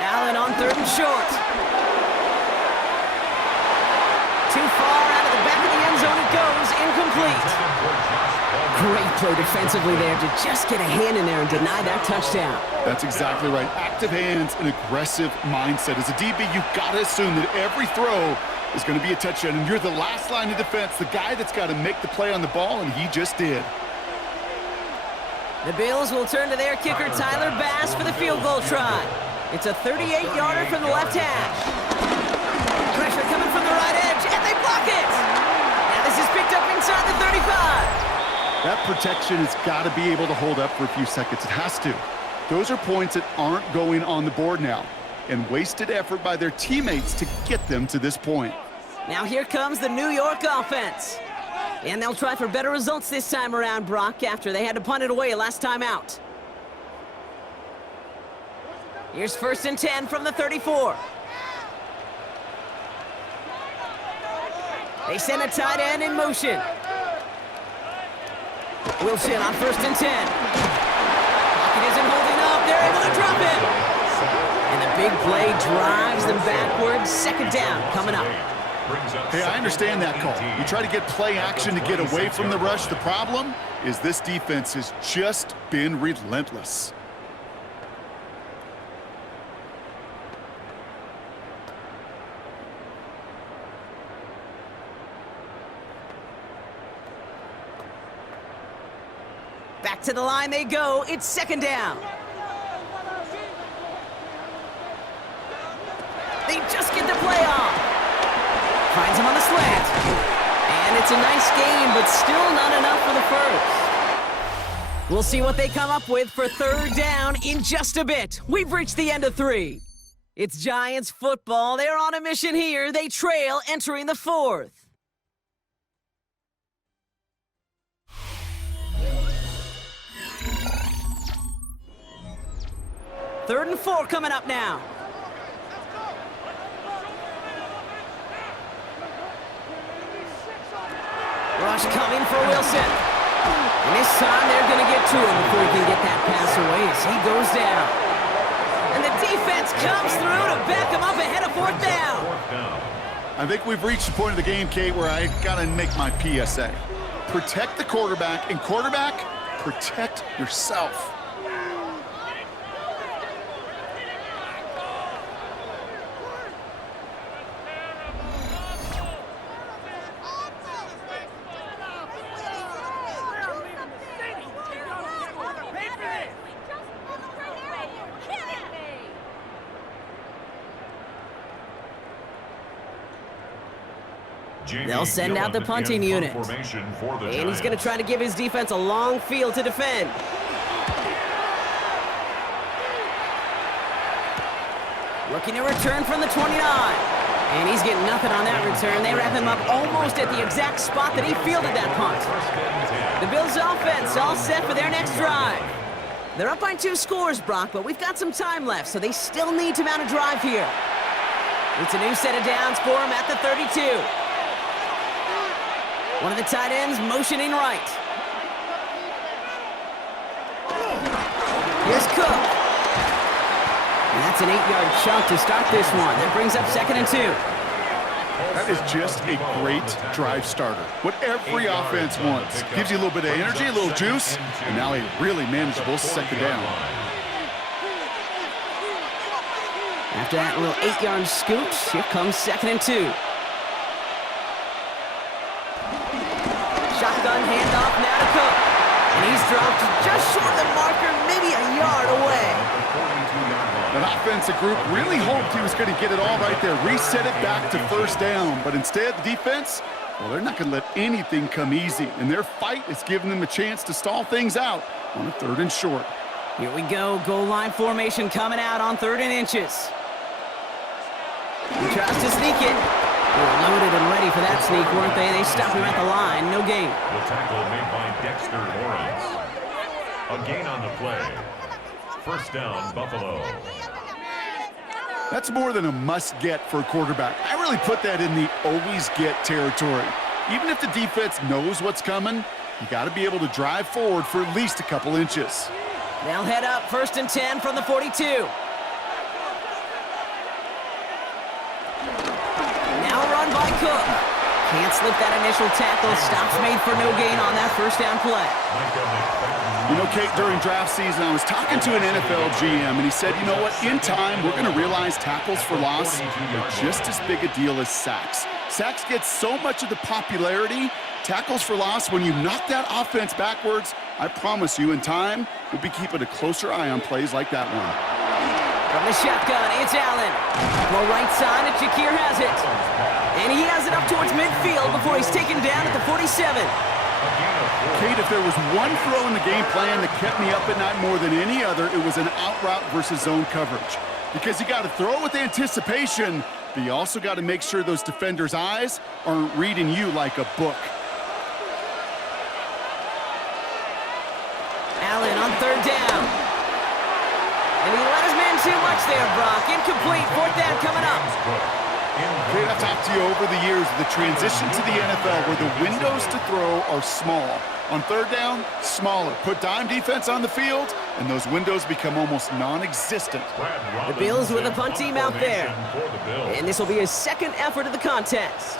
Allen on 3rd and short. Too far out of the back of the end zone it goes, incomplete. Great play defensively there to just get a hand in there and deny that touchdown. That's exactly right. Active hands and aggressive mindset. As a DB, you've got to assume that every throw is going to be a touchdown, and you're the last line of defense, the guy that's got to make the play on the ball, and he just did. The Bills will turn to their kicker, Tyler Bass, for the field goal try. It's a 38-yarder from the left hash. Pressure coming from the right edge, and they block it! Now this is picked up inside the 35. That protection has got to be able to hold up for a few seconds. It has to. Those are points that aren't going on the board now, and wasted effort by their teammates to get them to this point. Now here comes the New York offense. And they'll try for better results this time around, Brock, after they had to punt it away last time out. Here's 1st and 10 from the 34. They send a tight end in motion. Wilson on 1st and 10. Pocket isn't holding up. They're able to drop it. And the big play drives them backwards. 2nd down coming up. Hey, I understand that call. You try to get play action to get away from the rush. The problem is this defense has just been relentless. Back to the line they go. It's 2nd down. They just get the play off. Finds him on the slant. And it's a nice game, but still not enough for the first. We'll see what they come up with for 3rd down in just a bit. We've reached the end of 3. It's Giants football. They're on a mission here. They trail entering the 4th. Third and 4 coming up now. Rush coming for Wilson. And this time they're going to get to him before he can get that pass away as he goes down. And the defense comes through to back him up ahead of 4th down. I think we've reached the point of the game, Kate, where I got to make my PSA. Protect the quarterback, and quarterback, protect yourself. They'll send out the punting unit. And he's going to try to give his defense a long field to defend. Looking to return from the 29. And he's getting nothing on that return. They wrap him up almost at the exact spot that he fielded that punt. The Bills offense all set for their next drive. They're up by 2 scores, Brock, but we've got some time left, so they still need to mount a drive here. It's a new set of downs for him at the 32. One of the tight ends motioning right. Here's Cook. And that's an 8-yard chunk to start this one. That brings up 2nd and 2. That is just a great drive starter. What every offense wants. Gives you a little bit of energy, a little juice, and now a really manageable 2nd down. After that little 8-yard scoot, here comes 2nd and 2. Shotgun handoff now to Cook. And he's dropped just short of the marker, maybe a yard away. That offensive group really hoped he was going to get it all right there, reset it back to 1st down. But instead, the defense, well, they're not going to let anything come easy. And their fight is giving them a chance to stall things out on a 3rd and short. Here we go, goal line formation coming out on 3rd and inches. He tries to sneak it. They were loaded and ready for that sneak, weren't they? They stopped him at the line. No gain. The tackle made by Dexter Lawrence. A gain on the play. 1st down, Buffalo. That's more than a must-get for a quarterback. I really put that in the always-get territory. Even if the defense knows what's coming, you got to be able to drive forward for at least a couple inches. They'll head up 1st and 10 from the 42. Now run by Cook. Can't slip that initial tackle. Stops made for no gain on that first down play. You know, Kate, during draft season, I was talking to an NFL GM, and he said, you know what, in time, we're going to realize tackles for loss are just as big a deal as sacks. Sacks get so much of the popularity. Tackles for loss, when you knock that offense backwards, I promise you, in time, we'll be keeping a closer eye on plays like that one. From the shotgun, it's Allen. Well, right side, and Shakir has it. And he has it up towards midfield before he's taken down at the 47. Kate, if there was one throw in the game plan that kept me up at night more than any other, it was an out route versus zone coverage. Because you got to throw with anticipation, but you also got to make sure those defenders' eyes aren't reading you like a book. Allen on third down. And he let his man too much there, Brock. Incomplete, fourth down coming up. Kate, I've talked to you over the years of the transition to the NFL where the windows to throw are small. On third down, smaller. Put dime defense on the field, and those windows become almost non-existent. The Bills with a punt team out there. And this will be his second effort of the contest.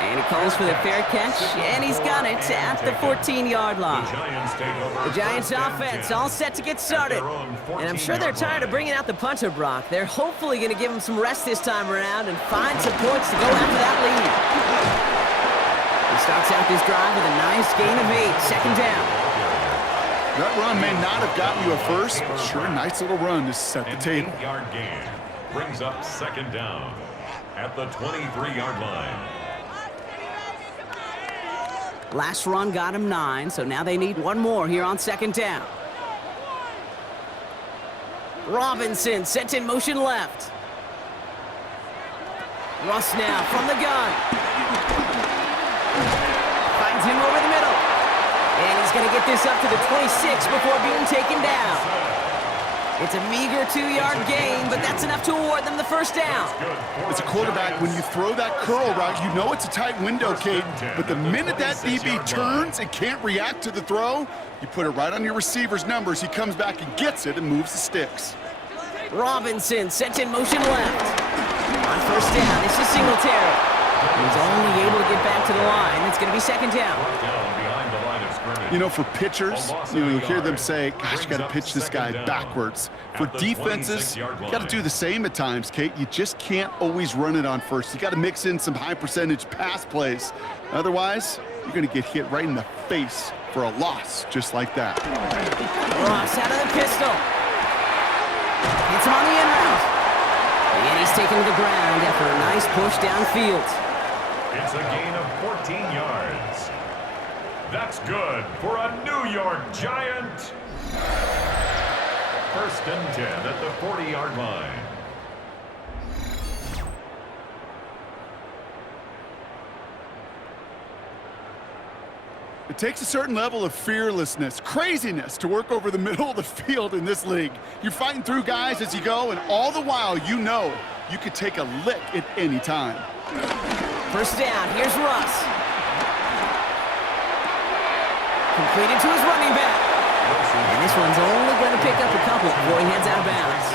And he calls for the fair catch, and he's got it at the 14-yard line. The Giants offense all set to get started. And I'm sure they're tired of bringing out the punter, Brock. They're hopefully going to give him some rest this time around and find some points to go after that lead. He starts out this drive with a nice gain of 8, second down. That run may not have gotten you a first, but sure, nice little run to set the table. 8-yard gain brings up second down at the 23-yard line. Last run got him 9, so now they need one more here on second down. Robinson sent in motion left. Russ now from the gun. Finds him over the middle. And he's going to get this up to the 26 before being taken down. It's a meager 2-yard gain, but that's enough to award them the first down. As a quarterback, when you throw that curl route, you know it's a tight window, Kate. But the minute that DB turns and can't react to the throw, you put it right on your receiver's numbers. He comes back and gets it and moves the sticks. Robinson sent in motion left. On first down, it's a Singletary. He's only able to get back to the line. It's going to be second down. You know, for pitchers, you'll hear them say, gosh, you got to pitch this guy backwards. For defenses, you got to do the same at times, Kate. You just can't always run it on first. You got to mix in some high-percentage pass plays. Otherwise, you're going to get hit right in the face for a loss just like that. Ross out of the pistol. Hits him on the in route. And he's taken to the ground after a nice push downfield. It's a gain of 14 yards. That's good for a New York Giant. First and 10 at the 40-yard line. It takes a certain level of fearlessness, craziness to work over the middle of the field in this league. You're fighting through guys as you go, and all the while you know you could take a lick at any time. First down, here's Russ. Completed to his running back. And this one's only going to pick up a couple before he heads out of bounds.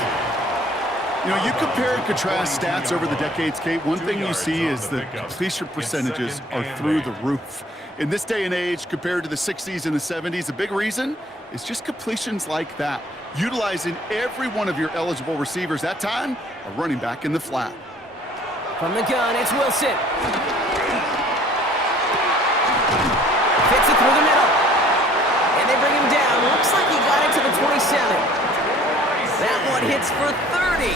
You know, you compare and contrast stats over the decades, Kate. One thing you see is the completion percentages are through the roof. In this day and age, compared to the 60s and the 70s, a big reason is just completions like that. Utilizing every one of your eligible receivers. That time, a running back in the flat. From the gun, it's Wilson. Fits it through the middle. And they bring him down. Looks like he got it to the 27. That one hits for 30.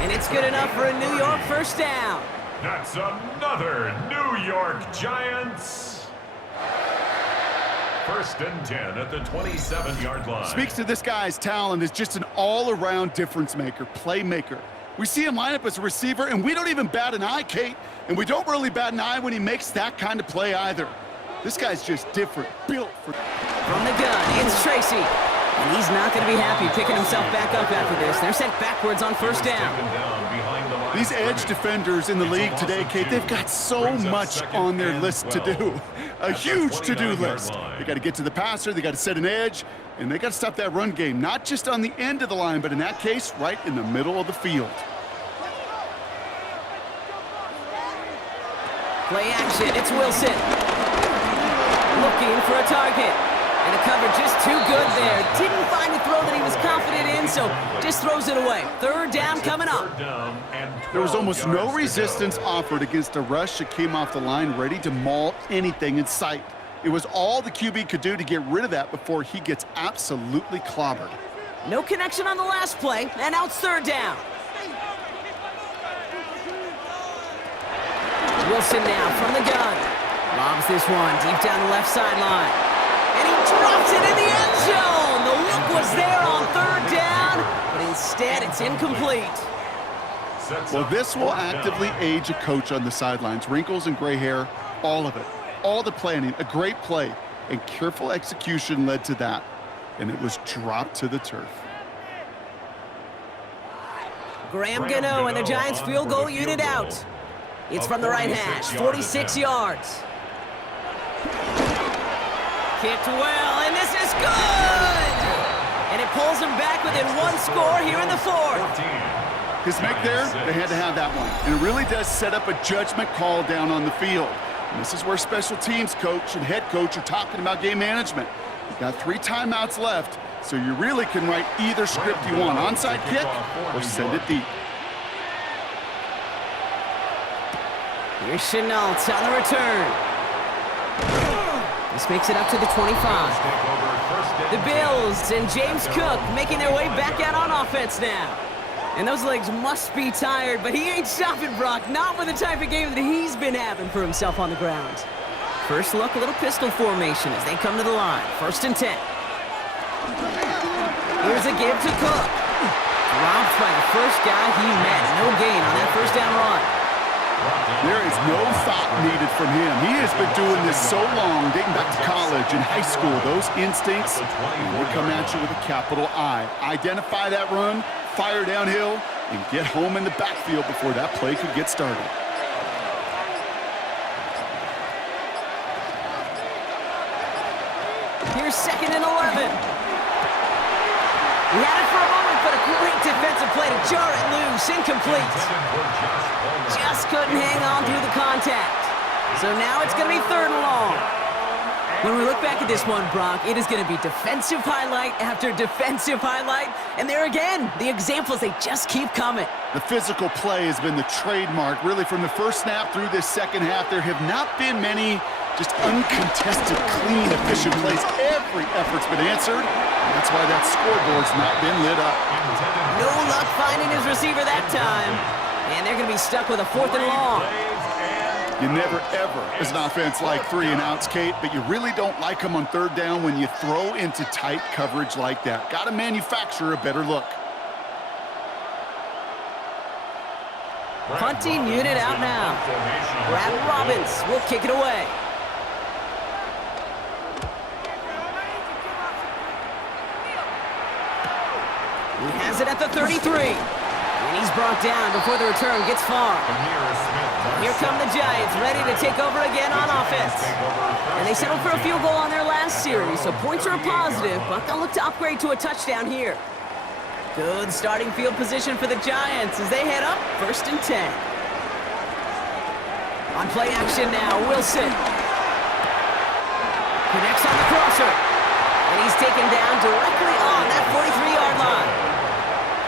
And it's good enough for a New York first down. That's another New York Giants. First and 10 at the 27-yard line. Speaks to this guy's talent as just an all-around difference maker, playmaker. We see him line up as a receiver, and we don't even bat an eye, Kate. And we don't really bat an eye when he makes that kind of play either. This guy's just different, built for... From the gun, it's Tracy. And he's not going to be happy picking himself back up after this. They're sent backwards on first down. These edge defenders in the league today, Kate, they've got so much on their list to do. A huge to-do list. They got to get to the passer, they got to set an edge, and they got to stop that run game, not just on the end of the line, but in that case, right in the middle of the field. Play action, it's Wilson. Looking for a target. And the cover just too good there. Didn't find a throw that he was confident in, so just throws it away. Third down coming up. There was almost no resistance offered against a rush that came off the line ready to maul anything in sight. It was all the QB could do to get rid of that before he gets absolutely clobbered. No connection on the last play, and now it's third down. Wilson now from the gun. Lobs this one deep down the left sideline. And he drops it in the end zone. The look was there on third down, but instead it's incomplete. Well, this will actively age a coach on the sidelines. Wrinkles and gray hair, all of it. All the planning, a great play, and careful execution led to that. And it was dropped to the turf. Graham Gano and the Giants field goal unit out. It's from the right hash, 46 yards. Kicked well, and this is good! And it pulls him back within one score here in the fourth. His make there, they had to have that one. And it really does set up a judgment call down on the field. And this is where special teams coach and head coach are talking about game management. You've got 3 timeouts left, so you really can write either script you want. Onside kick or send it deep. Here's Chenault on the return. This makes it up to the 25. The Bills and James Cook making their way back out on offense now. And those legs must be tired, but he ain't stopping, Brock. Not with the type of game that he's been having for himself on the ground. First look, a little pistol formation as they come to the line. 1st and 10. Here's a give to Cook. Dropped by the first guy he met. No gain on that first down run. There is no thought needed from him. He has been doing this so long, dating back to college and high school. Those instincts, they come at you with a capital I. Identify that run, fire downhill, and get home in the backfield before that play could get started. Here's 2nd and 11. He had it for a moment, but a great defensive play to jar it loose. Incomplete. Just couldn't hang on through the contact. So now it's going to be 3rd and long. When we look back at this one, Brock, it is going to be defensive highlight after defensive highlight. And there again, the examples, they just keep coming. The physical play has been the trademark. Really, from the first snap through this second half, there have not been many just uncontested, clean, efficient plays. Every effort's been answered. And that's why that scoreboard's not been lit up. No luck finding his receiver that time. And they're going to be stuck with a 4th and long. You never, ever, as an offense, like 3 and outs, Kate, but you really don't like them on 3rd down when you throw into tight coverage like that. Got to manufacture a better look. Punting unit out now. Brad Robbins will kick it away. He has it at the 33. And he's brought down before the return gets far. Here come the Giants, ready to take over again on offense. And they settled for a field goal on their last series, so points are a positive, but they'll look to upgrade to a touchdown here. Good starting field position for the Giants as they head up 1st and 10. On play action now, Wilson. Connects on the crosser. And he's taken down directly on that 43-yard line.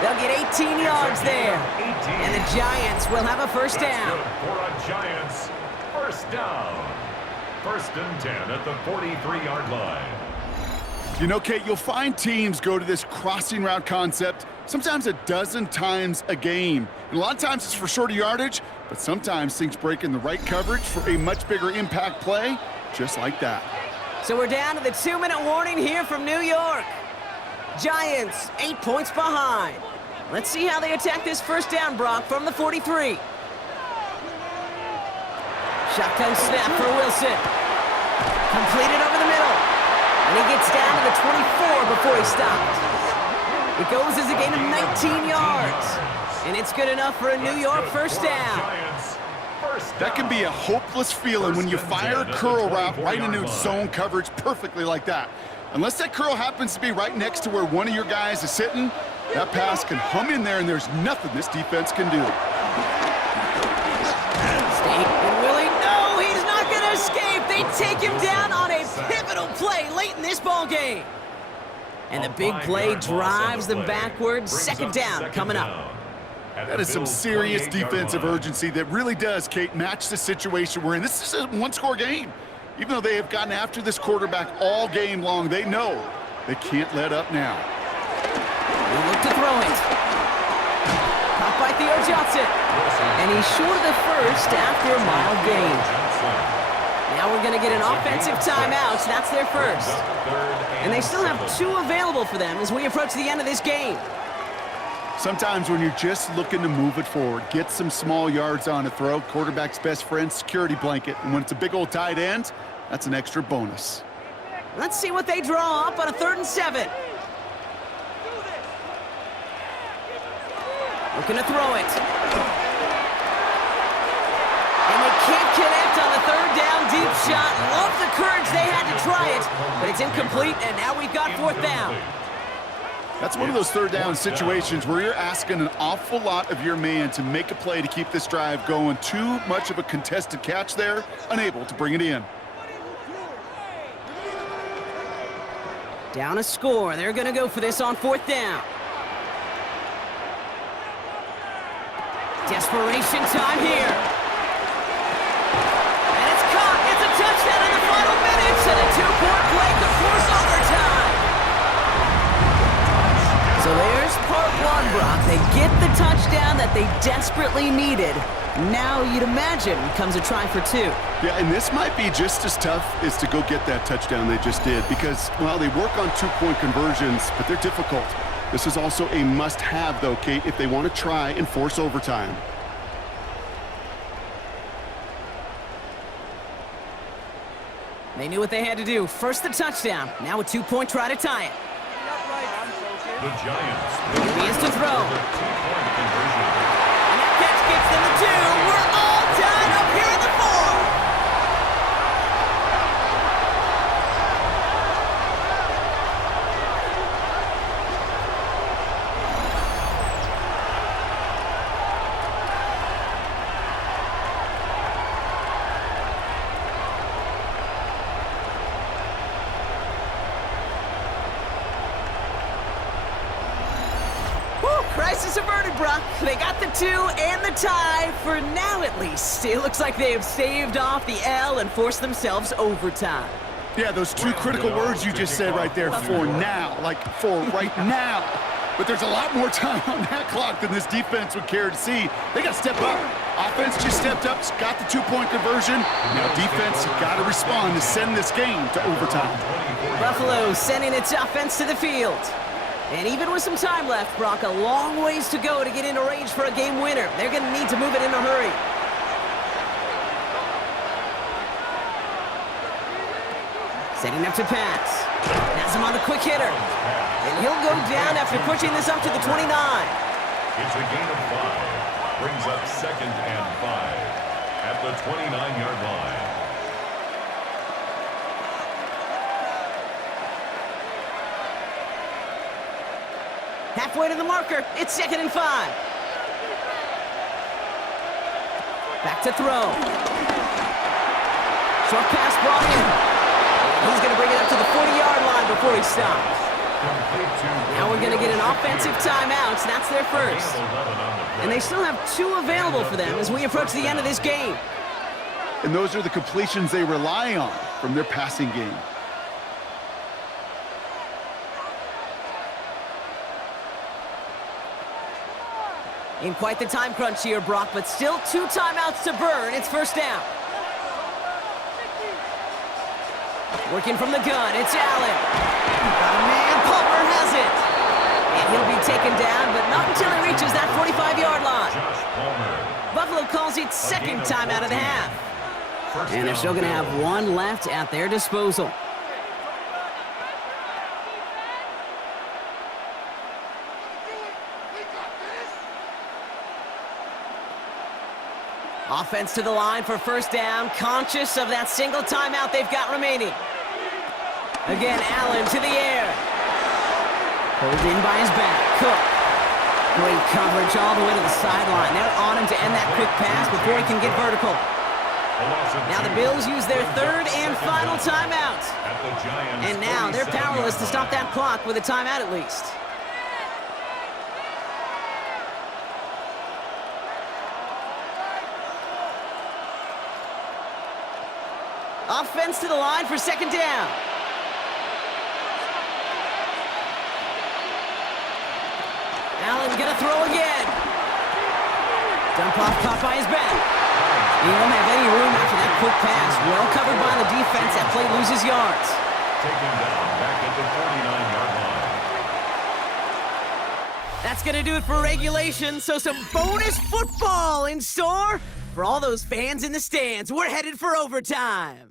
They'll get 18 yards there. And the Giants will have a 1st down. For a Giants 1st down. 1st and 10 at the 43-yard line. You know, Kate, you'll find teams go to this crossing route concept sometimes a dozen times a game. And a lot of times it's for shorter yardage, but sometimes things break in the right coverage for a much bigger impact play, just like that. So we're down to the 2-minute warning here from New York. Giants 8 points behind. Let's see how they attack this 1st down, Brock, from the 43. Shotgun snap for Wilson. Completed over the middle. And he gets down to the 24 before he stops. It goes as a gain of 19 yards. And it's good enough for a New York 1st down. That can be a hopeless feeling when you fire a curl route right into zone coverage perfectly like that. Unless that curl happens to be right next to where one of your guys is sitting, that pass can hum in there and there's nothing this defense can do. State and Willie, no, They take him down on a pivotal play late in this ball game. And the big play drives them backwards. Second down coming up. That is some serious defensive urgency that really does, Kate, match the situation we're in. This is a one-score game. Even though they have gotten after this quarterback all game long, they know they can't let up now. They look to throw it. Caught by Theo Johnson. And he's short of the first after a mild gain. Now we're going to get an offensive timeout. That's their first. And they still have 2 available for them as we approach the end of this game. Sometimes when you're just looking to move it forward, get some small yards on a throw, quarterback's best friend, security blanket. And when it's a big old tight end, that's an extra bonus. Let's see what they draw up on a 3rd and 7. Looking to throw it. And they can't connect on the 3rd down deep shot. Love the courage they had to try it, but it's incomplete, and now we've got 4th down. That's one of those 3rd down situations where you're asking an awful lot of your man to make a play to keep this drive going. Too much of a contested catch there, unable to bring it in. Down a score. They're going to go for this on 4th down. Desperation time here. And it's caught. It's a touchdown in the final minutes, and a 2-point play could force overtime. So there's part 1, Brock. They get the touchdown that they desperately needed. Now, you'd imagine, comes a try for 2. Yeah, and this might be just as tough as to go get that touchdown they just did because, well, they work on 2-point conversions, but they're difficult. This is also a must-have, though, Kate, if they want to try and force overtime. They knew what they had to do. First the touchdown. Now a 2-point try to tie it. The Giants. He is to throw. The 2-point conversion. And that catch gets them the 2. We're all done up here in the 4. Crisis averted, Brock. They got the 2 and the tie, for now at least. It looks like they have staved off the L and forced themselves overtime. Yeah, those 2 critical words you just said right there, for now, like for right now. But there's a lot more time on that clock than this defense would care to see. They got to step up. Offense just stepped up, got the 2-point conversion. Now defense got to respond to send this game to overtime. Buffalo sending its offense to the field. And even with some time left, Brock, a long ways to go to get into range for a game winner. They're going to need to move it in a hurry. Setting up to pass. Has him on the quick hitter. And he'll go down after pushing this up to the 29. It's a gain of 5. Brings up 2nd and 5 at the 29-yard line. Halfway to the marker. It's 2nd and 5. Back to throw. Short pass brought in. He's going to bring it up to the 40-yard line before he stops. Now we're going to get an offensive timeout. That's their first. And they still have 2 available for them as we approach the end of this game. And those are the completions they rely on from their passing game. In quite the time crunch here, Brock, but still 2 timeouts to burn. It's 1st down. Working from the gun, it's Allen. Got a man, Palmer has it. And he'll be taken down, but not until he reaches that 45-yard line. Buffalo calls it 2nd timeout of the half. And they're still going to have 1 left at their disposal. Offense to the line for 1st down, conscious of that single timeout they've got remaining. Again, Allen to the air. Pulled in by his back. Cook. Great coverage all the way to the sideline. They're on him to end that quick pass before he can get vertical. Now the Bills use their third and final timeout. And now they're powerless to stop that clock with a timeout at least. Offense to the line for second down. Allen gonna throw again. Dump off caught by his back. He won't have any room after that quick pass. Well covered by the defense. That play loses yards. Taken down back at the 49-yard line. That's gonna do it for regulation. So some bonus football in store for all those fans in the stands. We're headed for overtime.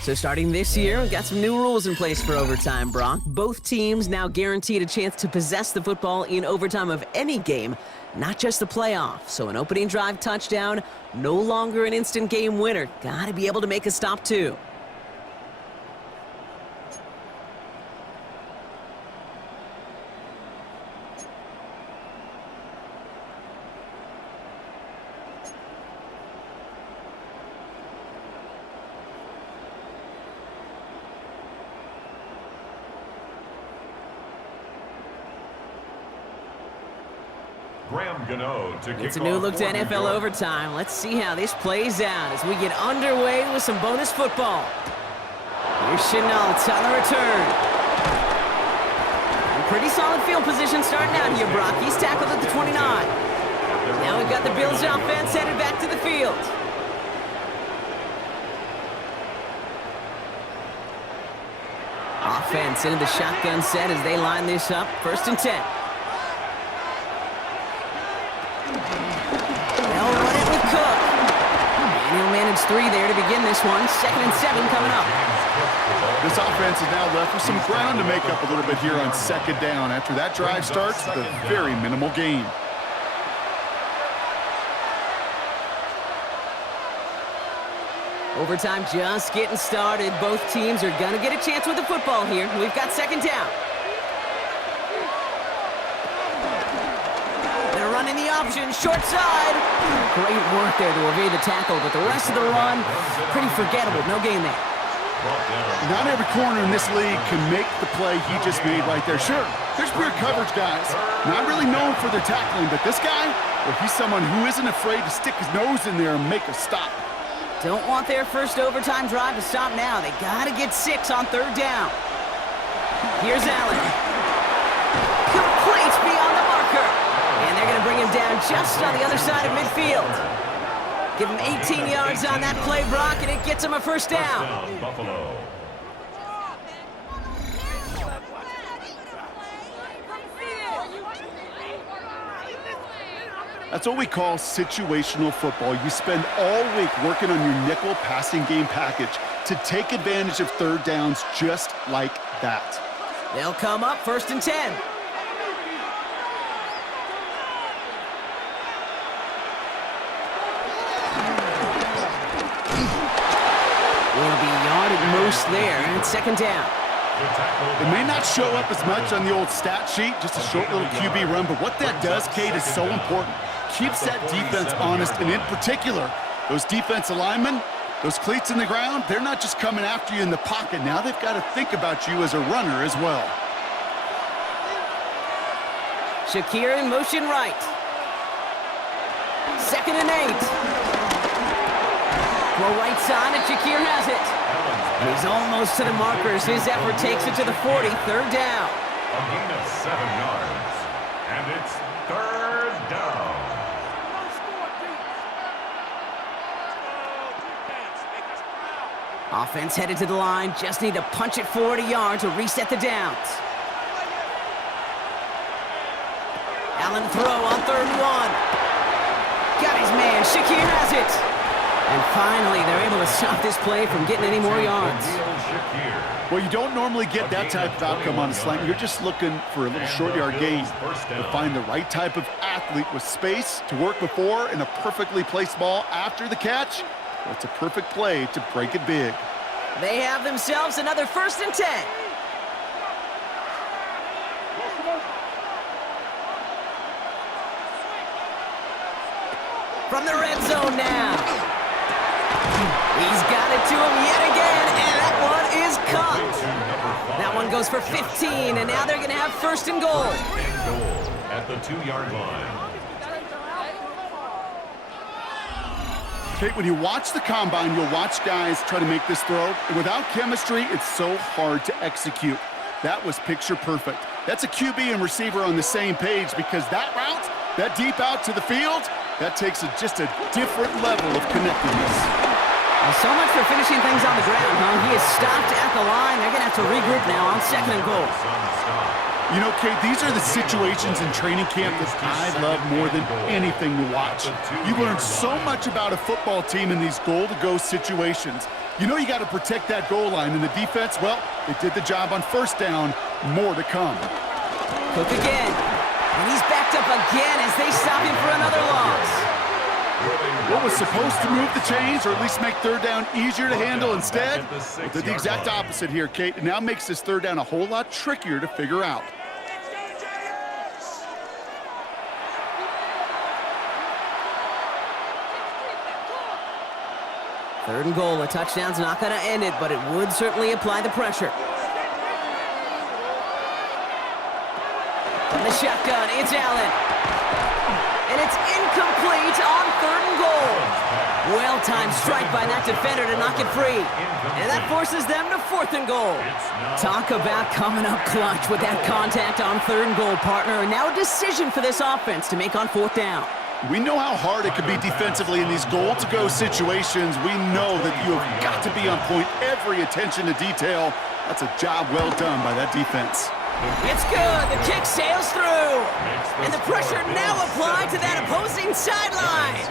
So starting this year, we've got some new rules in place for overtime, Brock. Both teams now guaranteed a chance to possess the football in overtime of any game, not just the playoff. So an opening drive touchdown, no longer an instant game winner. Gotta be able to make a stop too. It's a new look to NFL overtime. Let's see how this plays out as we get underway with some bonus football. Here's Chenault on the return. Pretty solid field position starting out here, Brock. He's tackled at the 29. Now we've got the Bills offense headed back to the field. Offense into the shotgun set as they line this up. 1st and 10. They'll run it with Cook. And he'll manage 3 there to begin this one. 2nd and 7 coming up. This offense is now left with some ground to make up a little bit here on 2nd down after that drive starts with a very minimal gain. Overtime just getting started. Both teams are going to get a chance with the football here. We've got 2nd down. They're running the option, short side. Great work there to evade the tackle, but the rest of the run, pretty forgettable. No gain there. Not every corner in this league can make the play he just made right there. Sure, there's weird coverage guys. Not really known for their tackling, but this guy, well, he's someone who isn't afraid to stick his nose in there and make a stop. Don't want their first overtime drive to stop now. They got to get 6 on 3rd down. Here's Allen. Complete beyond the marker. And they're going to bring him down just on the other side of midfield. Give him 18 yards on that play, Brock, and it gets him a 1st down. Buffalo. That's what we call situational football. You spend all week working on your nickel passing game package to take advantage of 3rd downs just like that. They'll come up 1st and 10. Will be a yard at most there, and it's 2nd down. It may not show up as much on the old stat sheet, just a short little QB run, but what that does, Kate, is so important. Keeps that defense honest, and in particular, those defensive linemen, those cleats in the ground, they're not just coming after you in the pocket. Now they've got to think about you as a runner as well. Shakir in motion right. 2nd and 8. Throw right side, and Shakir has it. And he's almost to the markers. His effort takes it to the 40. 3rd down. A gain of 7 yards. And it's 3rd down. Offense headed to the line. Just need to punch it 40 yards to reset the downs. Allen throw on 3rd and 1. Got his man. Shakir has it. And finally, they're able to stop this play from getting any more yards. Well, you don't normally get that type of outcome on a slant. You're just looking for a little short yard gain. To find the right type of athlete with space to work before and a perfectly placed ball after the catch. Well, it's a perfect play to break it big. They have themselves another 1st and 10. from the red zone now. He's got it to him yet again, and that one is caught. That one goes for 15, and now they're going to have first and goal. And goal at the 2-yard line. Kate, when you watch the combine, you'll watch guys try to make this throw. And without chemistry, it's so hard to execute. That was picture perfect. That's a QB and receiver on the same page, because that route, that deep out to the field, that takes just a different level of connectedness. Well, so much for finishing things on the ground, huh? He is stopped at the line. They're going to have to regroup now on second and goal. You know, Kate, these are the situations in training camp that I love more than anything to watch. You learn so much about a football team in these goal-to-go situations. You know you got to protect that goal line, and the defense, well, they did the job on first down. More to come. Cook again. And he's backed up again as they stop him for another loss. What was supposed to move the chains, or at least make third down easier to handle instead, did the exact opposite here, Kate. It now makes this third down a whole lot trickier to figure out. Third and goal. A touchdown's not going to end it, but it would certainly apply the pressure. From the shotgun, it's Allen. And it's incomplete on third and goal. Well-timed strike by that defender to knock it free. And that forces them to fourth and goal. Talk about coming up clutch with that contact on third and goal, partner. And now a decision for this offense to make on fourth down. We know how hard it can be defensively in these goal-to-go situations. We know that you have got to be on point, every attention to detail. That's a job well done by that defense. It's good. The kick sails through. And the pressure now applied to that opposing sideline.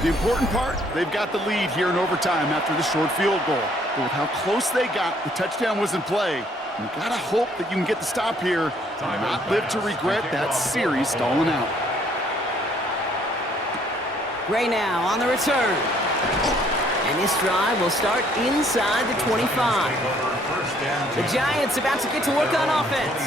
The important part, they've got the lead here in overtime after the short field goal. But with how close they got, the touchdown was in play. You got to hope that you can get the stop here and not live to regret that series stalling out. Gray now on the return. And this drive will start inside the 25. The Giants about to get to work on offense.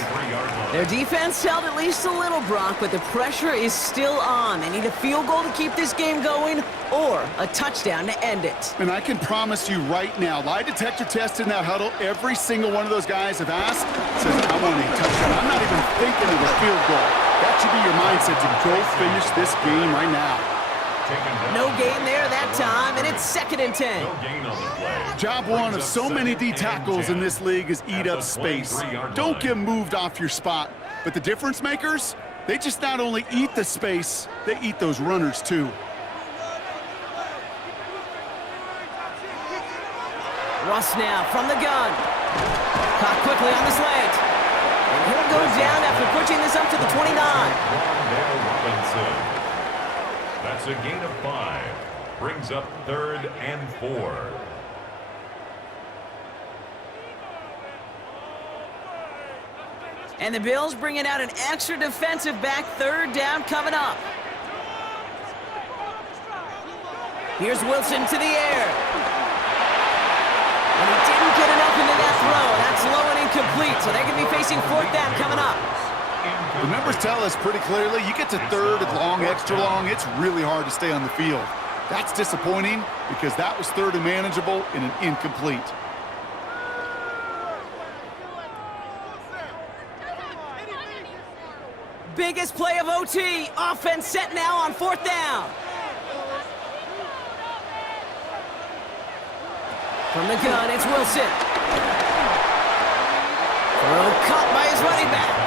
Their defense held at least a little, Brock, but the pressure is still on. They need a field goal to keep this game going or a touchdown to end it. And I can promise you right now, lie detector test in that huddle, every single one of those guys have asked, says, I want a touchdown. I'm not even thinking of a field goal. That should be your mindset to go finish this game right now. No gain there that time, and it's 2nd and 10. No gain on the play. Job one of so many D tackles in this league is eat up space. Don't get moved off your spot. But the difference makers, they just not only eat the space, they eat those runners too. Russ now from the gun. Caught quickly on the slant. And he'll go down after pushing this up to the 29. That's a gain of 5. Brings up 3rd and 4. And the Bills bringing out an extra defensive back. 3rd down coming up. Here's Wilson to the air. And he didn't get enough into that throw. That's low and incomplete, so they're going to be facing 4th down coming up. The numbers tell us pretty clearly, you get to 3rd and long, extra long, it's really hard to stay on the field. That's disappointing because that was 3rd and manageable in an incomplete. Biggest play of OT. Offense set now on 4th down. From the gun, it's Wilson. Throw caught by his running back.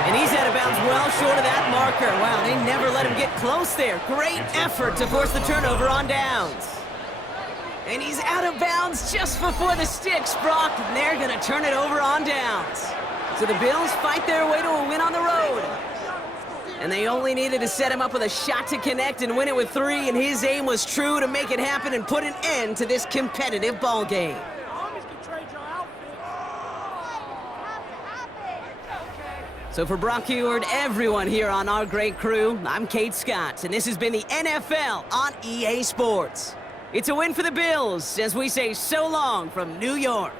And he's out of bounds well short of that marker. Wow, they never let him get close there. Great effort to force the turnover on downs. And he's out of bounds just before the sticks, Brock. And they're going to turn it over on downs. So the Bills fight their way to a win on the road. And they only needed to set him up with a shot to connect and win it with 3, and his aim was true to make it happen and put an end to this competitive ball game. So for Brock Heward, everyone here on our great crew, I'm Kate Scott, and this has been the NFL on EA Sports. It's a win for the Bills as we say so long from New York.